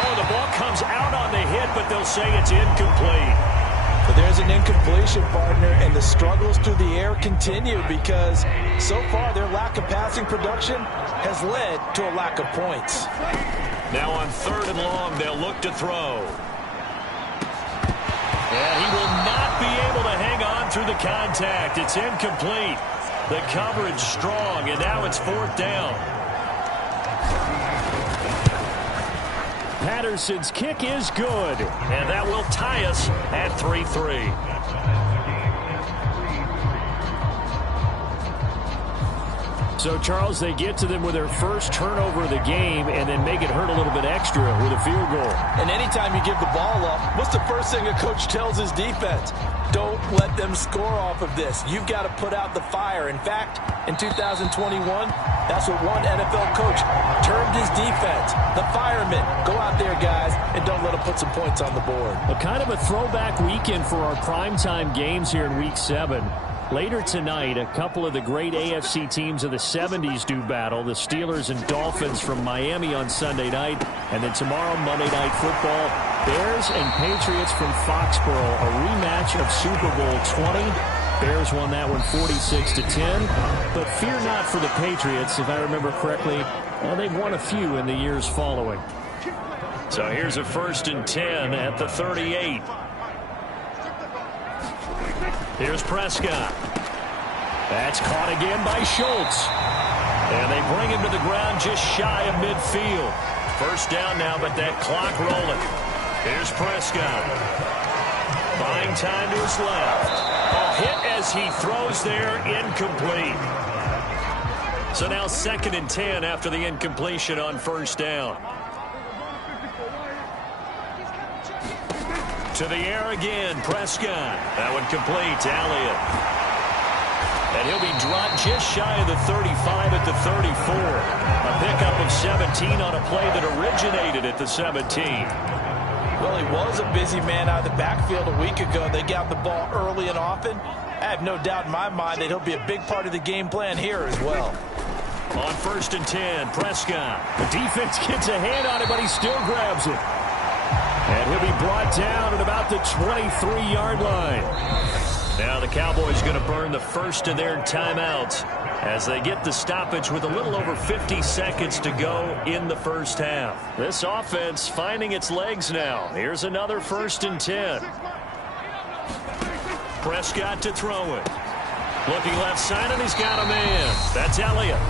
Oh, the ball comes out on the hit, but they'll say it's incomplete. But there's an incompletion, partner, and the struggles through the air continue because so far their lack of passing production has led to a lack of points. Now on 3rd and long, they'll look to throw. And he will not be able to hang on through the contact. It's incomplete. The coverage strong, and now it's 4th down. Patterson's kick is good. And that will tie us at 3-3. So, Charles, they get to them with their first turnover of the game and then make it hurt a little bit extra with a field goal. And anytime you give the ball up, what's the first thing a coach tells his defense? Don't let them score off of this. You've got to put out the fire. In fact, in 2021, that's what one NFL coach termed his defense. The firemen. Go out there, guys, and don't let them put some points on the board. A kind of a throwback weekend for our primetime games here in Week 7. Later tonight, a couple of the great AFC teams of the 70s do battle. The Steelers and Dolphins from Miami on Sunday night. And then tomorrow, Monday Night Football, Bears and Patriots from Foxborough. A rematch of Super Bowl 20. Bears won that one 46-10. But fear not for the Patriots. If I remember correctly, they've won a few in the years following. So here's a 1st and 10 at the 38. Here's Prescott. That's caught again by Schultz. And they bring him to the ground just shy of midfield. 1st down now, but that clock rolling. Here's Prescott. Buying time to his left. A hit as he throws there, incomplete. So now 2nd and 10 after the incompletion on 1st down. To the air again, Prescott. That one complete to Elliott. And he'll be dropped just shy of the 35 at the 34. A pickup of 17 on a play that originated at the 17. Well, he was a busy man out of the backfield a week ago. They got the ball early and often. I have no doubt in my mind that he'll be a big part of the game plan here as well. On 1st and 10, Prescott. The defense gets a hand on it, but he still grabs it. And he'll be brought down at about the 23-yard line. Now the Cowboys going to burn the first of their timeouts as they get the stoppage with a little over 50 seconds to go in the 1st half. This offense finding its legs now. Here's another 1st and 10. Prescott to throw it. Looking left side, and he's got a man. That's Elliott.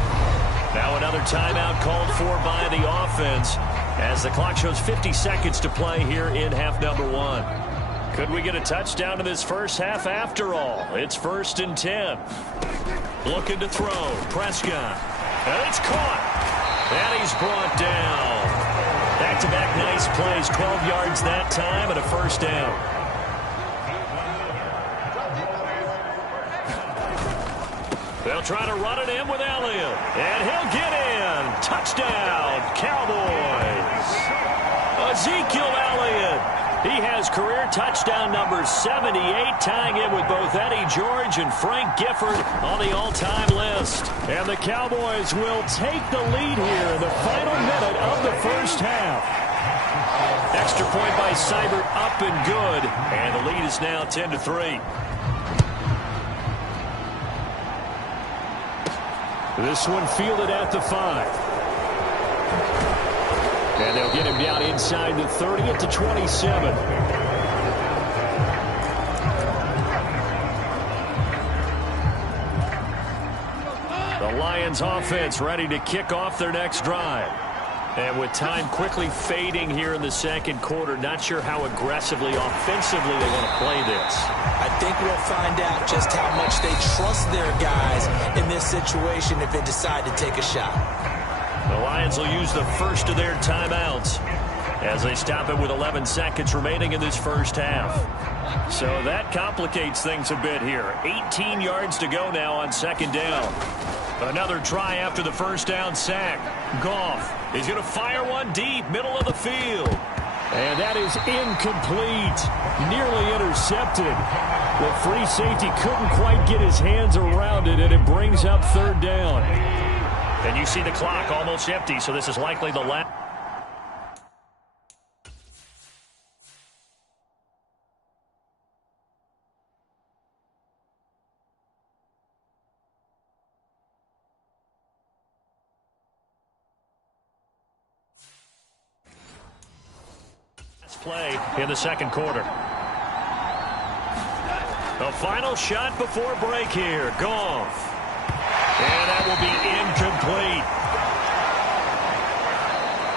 Now another timeout called for by the offense as the clock shows 50 seconds to play here in half number 1. Could we get a touchdown in this 1st half after all? It's 1st and 10. Looking to throw. Prescott. And it's caught. And he's brought down. Back-to-back nice plays. 12 yards that time and a 1st down. They'll try to run it in with Elliott. And he'll get in. Touchdown, Cowboys. Ezekiel Elliott. He has career touchdown number 78, tying it with both Eddie George and Frank Gifford on the all-time list. And the Cowboys will take the lead here in the final minute of the 1st half. Extra point by Seibert, up and good. And the lead is now 10-3. This one fielded at the 5. And they'll get him down inside the 30 at the 27. The The Lions offense ready to kick off their next drive. And with time quickly fading here in the second quarter, not sure how aggressively, offensively they want to play this. I think we'll find out just how much they trust their guys in this situation if they decide to take a shot. The Lions will use the first of their timeouts as they stop it with 11 seconds remaining in this first half. So that complicates things a bit here. 18 yards to go now on second down. Another try after the first down sack. Goff is going to fire one deep, middle of the field. And that is incomplete. Nearly intercepted. The free safety couldn't quite get his hands around it, and it brings up third down. And you see the clock almost empty, so this is likely the last. Play in the second quarter. The final shot before break here. Goff. And that will be incomplete.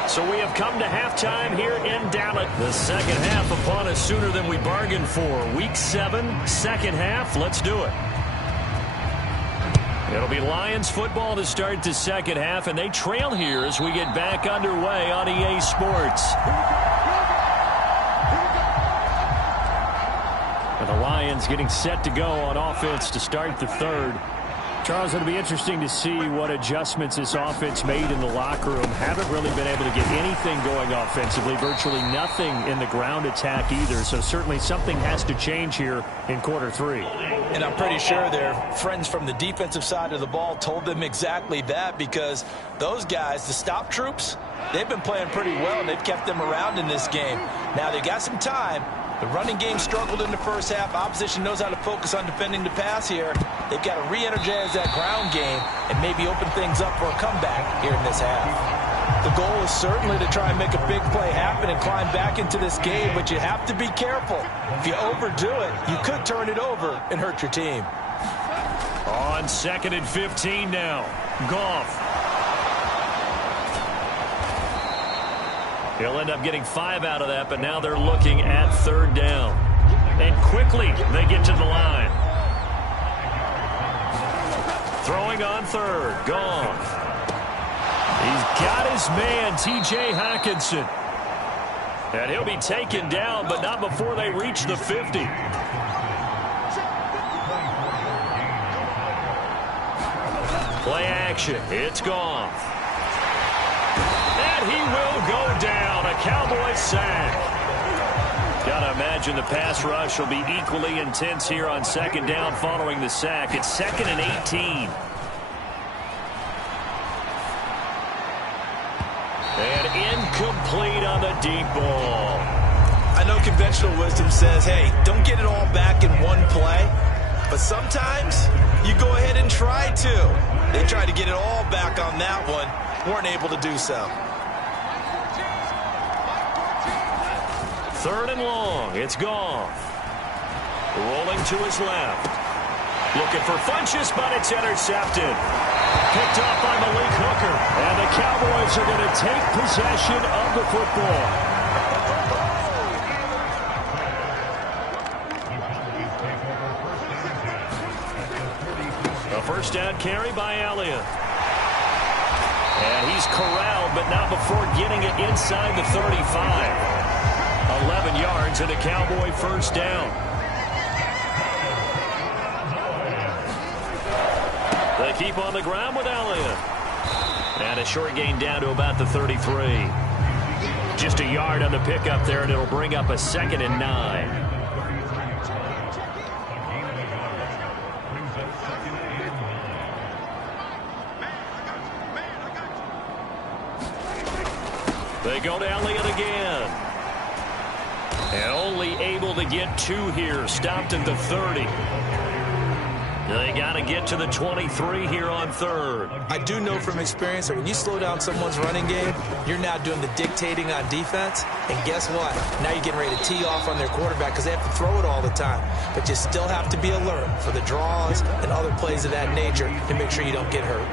So we have come to halftime here in Dallas. The second half upon us sooner than we bargained for. Week 7, second half. Let's do it. It'll be Lions football to start the second half, and they trail here as we get back underway on EA Sports. And the Lions getting set to go on offense to start the third. Charles, it'll be interesting to see what adjustments this offense made in the locker room. Haven't really been able to get anything going offensively. Virtually nothing in the ground attack either. So certainly something has to change here in quarter 3. And I'm pretty sure their friends from the defensive side of the ball told them exactly that, because those guys, the stop troops, they've been playing pretty well, and they've kept them around in this game. Now they got some time. The running game struggled in the first half. Opposition knows how to focus on defending the pass here. They've got to re-energize that ground game and maybe open things up for a comeback here in this half. The goal is certainly to try and make a big play happen and climb back into this game, but you have to be careful. If you overdo it, you could turn it over and hurt your team. On 2nd and 15 now. Goff. He'll end up getting 5 out of that, but now they're looking at third down. And quickly they get to the line. Throwing on third. Goff. He's got his man, T.J. Hockenson. And he'll be taken down, but not before they reach the 50. Play action. It's Goff. And he will go down. A Cowboys sack. Gotta imagine the pass rush will be equally intense here on second down following the sack. It's 2nd and 18. And incomplete on the deep ball. I know conventional wisdom says, hey, don't get it all back in one play. But sometimes you go ahead and try to. They tried to get it all back on that one. Weren't able to do so. 3rd and long. It's Goff. Rolling to his left. Looking for Funchess, but it's intercepted. Picked off by Malik Hooker. And the Cowboys are going to take possession of the football. A first down carry by Elliott. And he's corralled, but not before getting it inside the 35. 11 yards and a Cowboy first down. They keep on the ground with Elliott. And a short gain down to about the 33. Just a yard on the pickup there, and it'll bring up a 2nd and 9. They go to Elliott again. And only able to get 2 here. Stopped at the 30. They got to get to the 23 here on third. I do know from experience that when you slow down someone's running game, you're now doing the dictating on defense. And guess what? Now you're getting ready to tee off on their quarterback because they have to throw it all the time. But you still have to be alert for the draws and other plays of that nature to make sure you don't get hurt.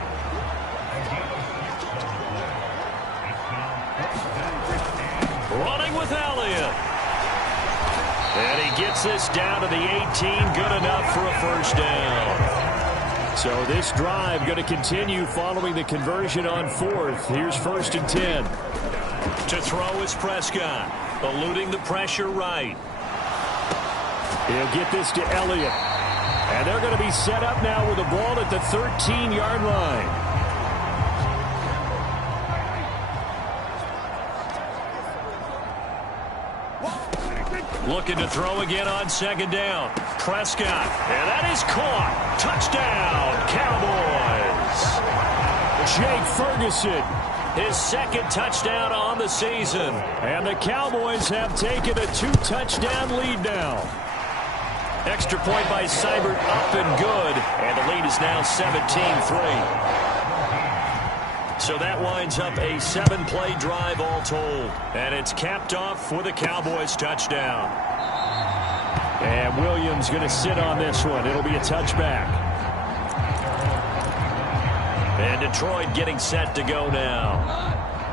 Running with Elliott. And he gets this down to the 18. Good enough for a first down. So this drive going to continue following the conversion on fourth. Here's 1st and 10. To throw is Prescott. Eluding the pressure right. He'll get this to Elliott. And they're going to be set up now with the ball at the 13-yard line. Looking to throw again on 2nd down. Prescott. And that is caught. Touchdown, Cowboys. Jake Ferguson. His 2nd touchdown on the season. And the Cowboys have taken a 2-touchdown lead now. Extra point by Seibert up and good. And the lead is now 17-3. So that winds up a 7-play drive all told. And it's capped off with a Cowboys touchdown. And Williams going to sit on this one. It'll be a touchback. And Detroit getting set to go now.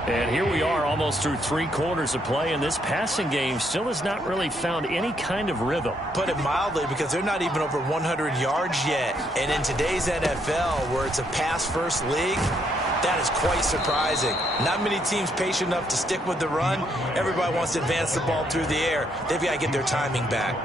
And here we are almost through 3 quarters of play, and this passing game still has not really found any kind of rhythm. Put it mildly, because they're not even over 100 yards yet. And in today's NFL, where it's a pass-first league, that is quite surprising. Not many teams patient enough to stick with the run. Everybody wants to advance the ball through the air. They've got to get their timing back.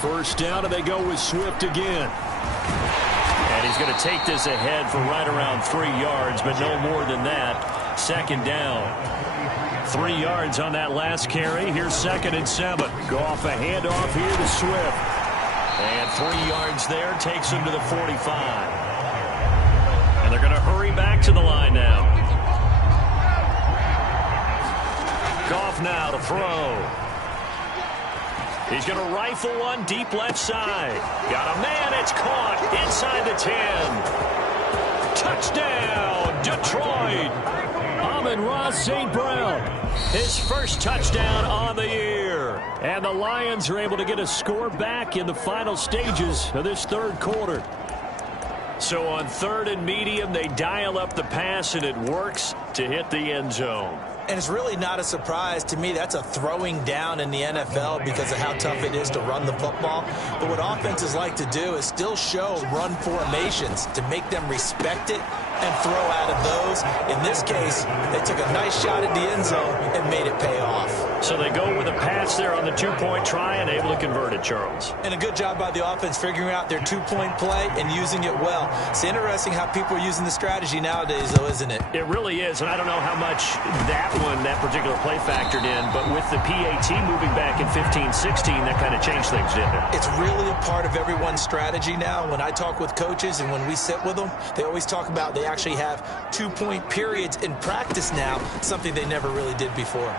First down, and they go with Swift again. And he's going to take this ahead for right around 3 yards, but no more than that. 2nd down. 3 yards on that last carry. Here's 2nd and 7. Goff a handoff here to Swift. And 3 yards there takes him to the 45. And they're going to hurry back to the line now. Goff now to throw. He's going to rifle one deep left side. Got a man. It's caught inside the 10. Touchdown, Detroit. Amon-Ra St. Brown. His first touchdown on the year. And the Lions are able to get a score back in the final stages of this 3rd quarter. So on 3rd and medium, they dial up the pass, and it works to hit the end zone. And it's really not a surprise to me. That's a throwing down in the NFL because of how tough it is to run the football. But what offenses like to do is still show run formations to make them respect it and throw out of those. In this case, they took a nice shot at the end zone and made it pay off. So they go with a pass there on the 2-point try and able to convert it, Charles. And a good job by the offense figuring out their 2-point play and using it well. It's interesting how people are using the strategy nowadays, though, isn't it? It really is, and I don't know how much that particular play factored in, but with the PAT moving back in 15-16, that kind of changed things, didn't it? It's really a part of everyone's strategy now. When I talk with coaches and when we sit with them, they always talk about they actually have 2-point periods in practice now, something they never really did before.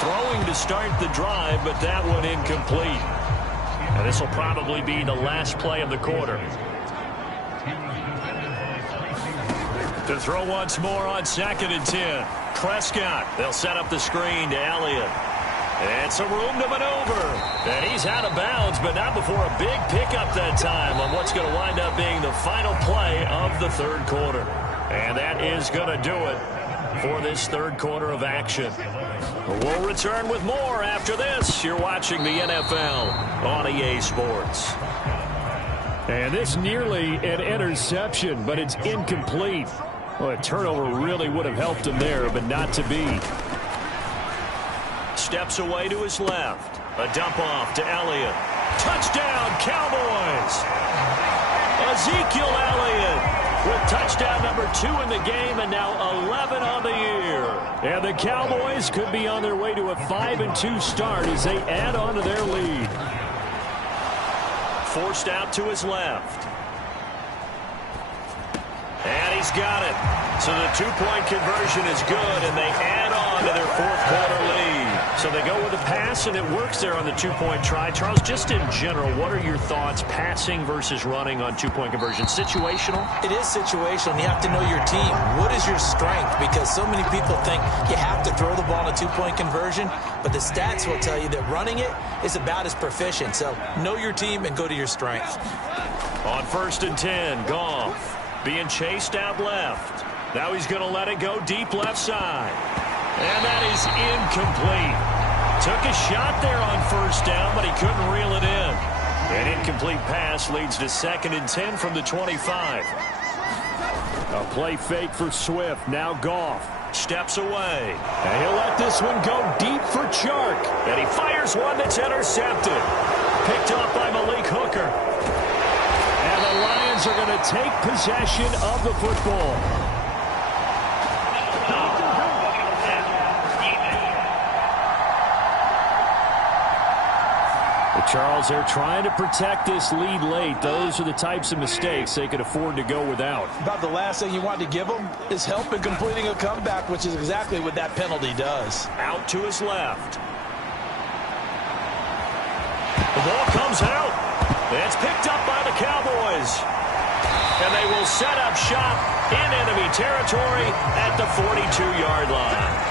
Throwing to start the drive, but that one incomplete. And this will probably be the last play of the quarter. To throw once more on 2nd and 10. Prescott. They'll set up the screen to Elliott. And some room to maneuver. And he's out of bounds, but not before a big pickup that time on what's going to wind up being the final play of the 3rd quarter. And that is going to do it for this 3rd quarter of action. We'll return with more after this. You're watching the NFL on EA Sports. And this nearly an interception, but it's incomplete. Well, a turnover really would have helped him there, but not to be. Steps away to his left. A dump off to Elliott. Touchdown, Cowboys! Ezekiel Elliott with touchdown number 2 in the game, and now 11 on the year. And the Cowboys could be on their way to a 5-2 start as they add on to their lead. Forced out to his left. And he's got it. So the 2-point conversion is good, and they add on to their 4th quarter lead. So they go with a pass, and it works there on the 2-point try. Charles, just in general, what are your thoughts passing versus running on 2-point conversion? Situational? It is situational. You have to know your team. What is your strength? Because so many people think you have to throw the ball on a 2-point conversion, but the stats will tell you that running it is about as proficient. So know your team and go to your strength. On 1st and 10, Goff. being chased out left. Now he's going to let it go deep left side. And that is incomplete. Took a shot there on first down, but he couldn't reel it in. An incomplete pass leads to 2nd and 10 from the 25. A play fake for Swift. Now Goff Steps away. And he'll let this one go deep for Chark. And he fires one that's intercepted. Picked off by Malik Hooker. And the Lions are going to take possession of the football. Charles, they're trying to protect this lead late. Those are the types of mistakes they could afford to go without. About the last thing you want to give them is help in completing a comeback, which is exactly what that penalty does. Out to his left. The ball comes out. It's picked up by the Cowboys. And they will set up shop in enemy territory at the 42-yard line.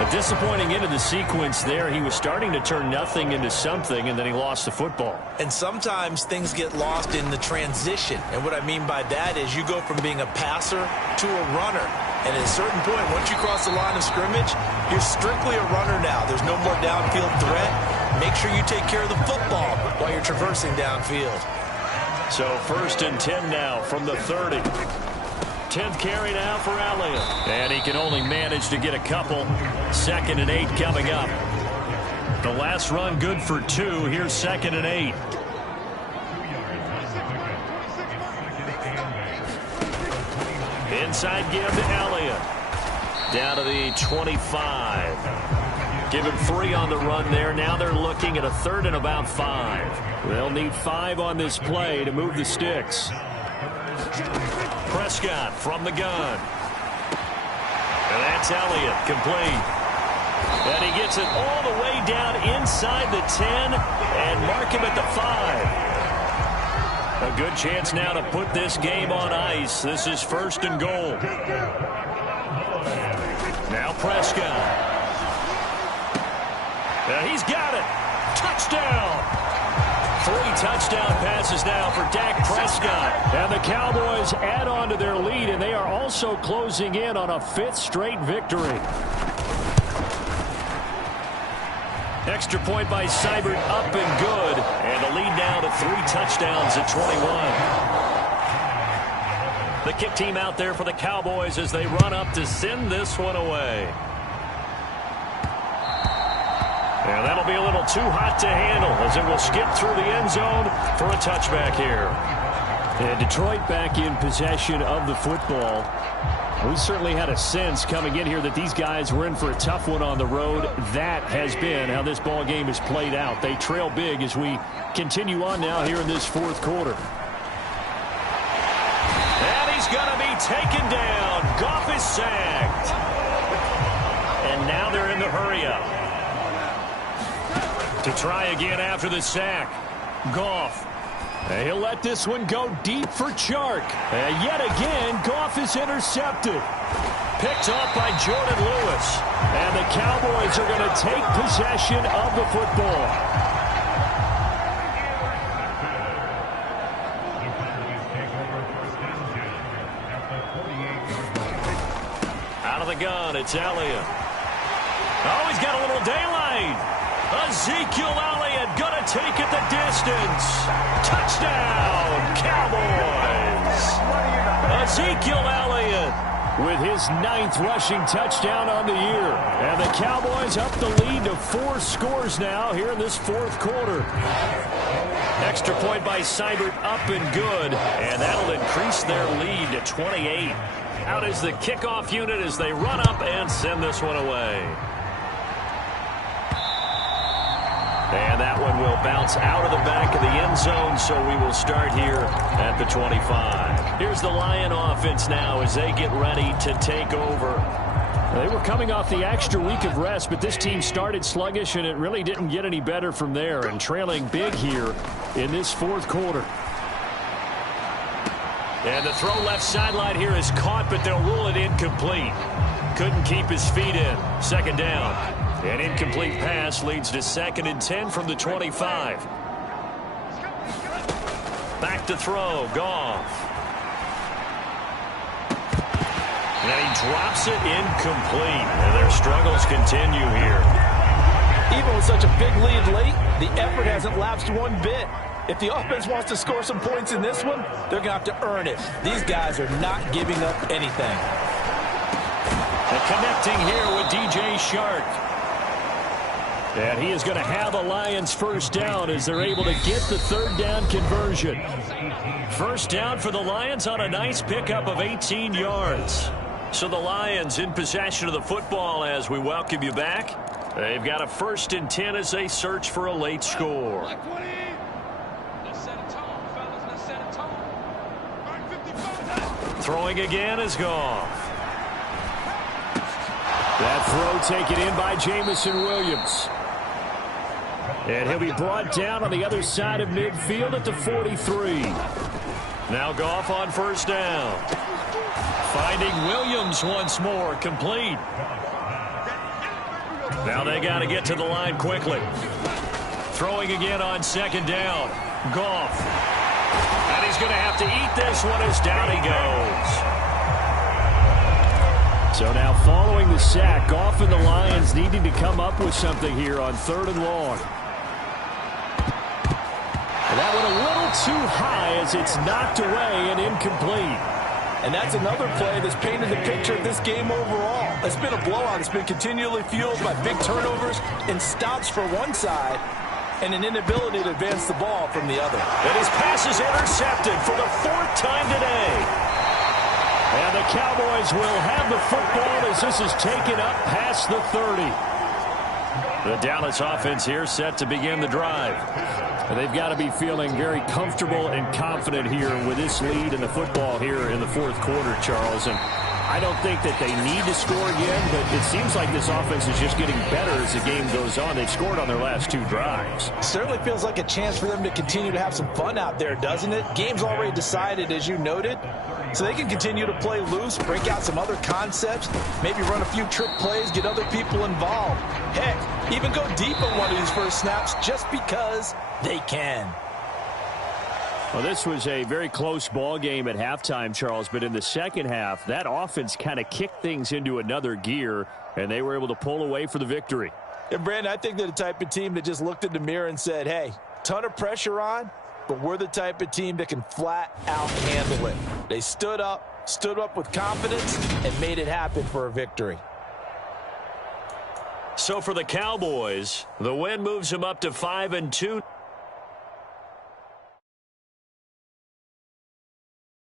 A disappointing end of the sequence there. He was starting to turn nothing into something, and then he lost the football. And sometimes things get lost in the transition. And what I mean by that is you go from being a passer to a runner. And at a certain point, once you cross the line of scrimmage, you're strictly a runner now. There's no more downfield threat. Make sure you take care of the football while you're traversing downfield. So 1st and 10 now from the 30. 10th carry now for Elliott. And he can only manage to get a couple. 2nd and 8 coming up. The last run good for 2. Here's 2nd and 8. Inside give to Elliott. Down to the 25. Give him 3 on the run there. Now they're looking at a 3rd and about 5. They'll need 5 on this play to move the sticks. Prescott from the gun. And that's Elliott, complete. And he gets it all the way down inside the 10 and mark him at the 5. A good chance now to put this game on ice. This is 1st and goal. Now Prescott. And he's got it. Touchdown. 3 touchdown passes now for Dak Prescott. And the Cowboys add on to their lead, and they are also closing in on a 5th straight victory. Extra point by Seibert, up and good. And a lead now to 3 touchdowns at 21. The kick team out there for the Cowboys as they run up to send this one away. And that'll be a little too hot to handle as it will skip through the end zone for a touchback here. And Detroit back in possession of the football. We certainly had a sense coming in here that these guys were in for a tough one on the road. That has been how this ball game has played out. They trail big as we continue on now here in this 4th quarter. And he's going to be taken down. Goff is sacked. And now they're in the hurry-up. To try again after the sack. Goff. And he'll let this one go deep for Chark. And yet again, Goff is intercepted. Picked off by Jordan Lewis. And the Cowboys are going to take possession of the football. Out of the gun, it's Elliott. Oh, he's got a little daylight. Ezekiel Elliott going to take it the distance. Touchdown, Cowboys. Ezekiel Elliott with his 9th rushing touchdown on the year. And the Cowboys up the lead to 4 scores now here in this 4th quarter. Extra point by Seibert, up and good. And that'll increase their lead to 28. Out is the kickoff unit as they run up and send this one away. And that one will bounce out of the back of the end zone, so we will start here at the 25. Here's the Lion offense now as they get ready to take over. They were coming off the extra week of rest, but this team started sluggish, and it really didn't get any better from there, and trailing big here in this 4th quarter. And the throw left sideline here is caught, but they'll rule it incomplete. Couldn't keep his feet in. 2nd down. An incomplete pass leads to 2nd and 10 from the 25. Back to throw, Goff. And he drops it incomplete. And their struggles continue here. Even with such a big lead late, the effort hasn't lapsed one bit. If the offense wants to score some points in this one, they're going to have to earn it. These guys are not giving up anything. And connecting here with DJ Shark. And he is going to have a Lions first down as they're able to get the third down conversion. First down for the Lions on a nice pickup of 18 yards. So the Lions in possession of the football as we welcome you back. They've got a 1st and 10 as they search for a late score. Throwing again is Goff. That throw taken in by Jameson Williams. And he'll be brought down on the other side of midfield at the 43. Now Goff on first down. Finding Williams once more, complete. Now they got to get to the line quickly. Throwing again on second down. Goff. And he's going to have to eat this one as down he goes. So now following the sack, Goff and the Lions needing to come up with something here on 3rd and long. And that one a little too high as it's knocked away and incomplete. And that's another play that's painted the picture of this game overall. It's been a blowout. It's been continually fueled by big turnovers and stops for one side and an inability to advance the ball from the other. And his pass is intercepted for the 4th time today. And the Cowboys will have the football as this is taken up past the 30. The Dallas offense here set to begin the drive. And they've got to be feeling very comfortable and confident here with this lead in the football here in the 4th quarter, Charles. And I don't think that they need to score again, but it seems like this offense is just getting better as the game goes on. They've scored on their last 2 drives. Certainly feels like a chance for them to continue to have some fun out there, doesn't it? Game's already decided, as you noted. So they can continue to play loose, break out some other concepts, maybe run a few trick plays, get other people involved. Heck, even go deep on one of these first snaps just because they can. Well, this was a very close ball game at halftime, Charles, but in the second half, that offense kind of kicked things into another gear, and they were able to pull away for the victory. And, Brandon, I think they're the type of team that just looked in the mirror and said, hey, ton of pressure on, but we're the type of team that can flat out handle it. They stood up with confidence, and made it happen for a victory. So for the Cowboys, the win moves them up to 5-2.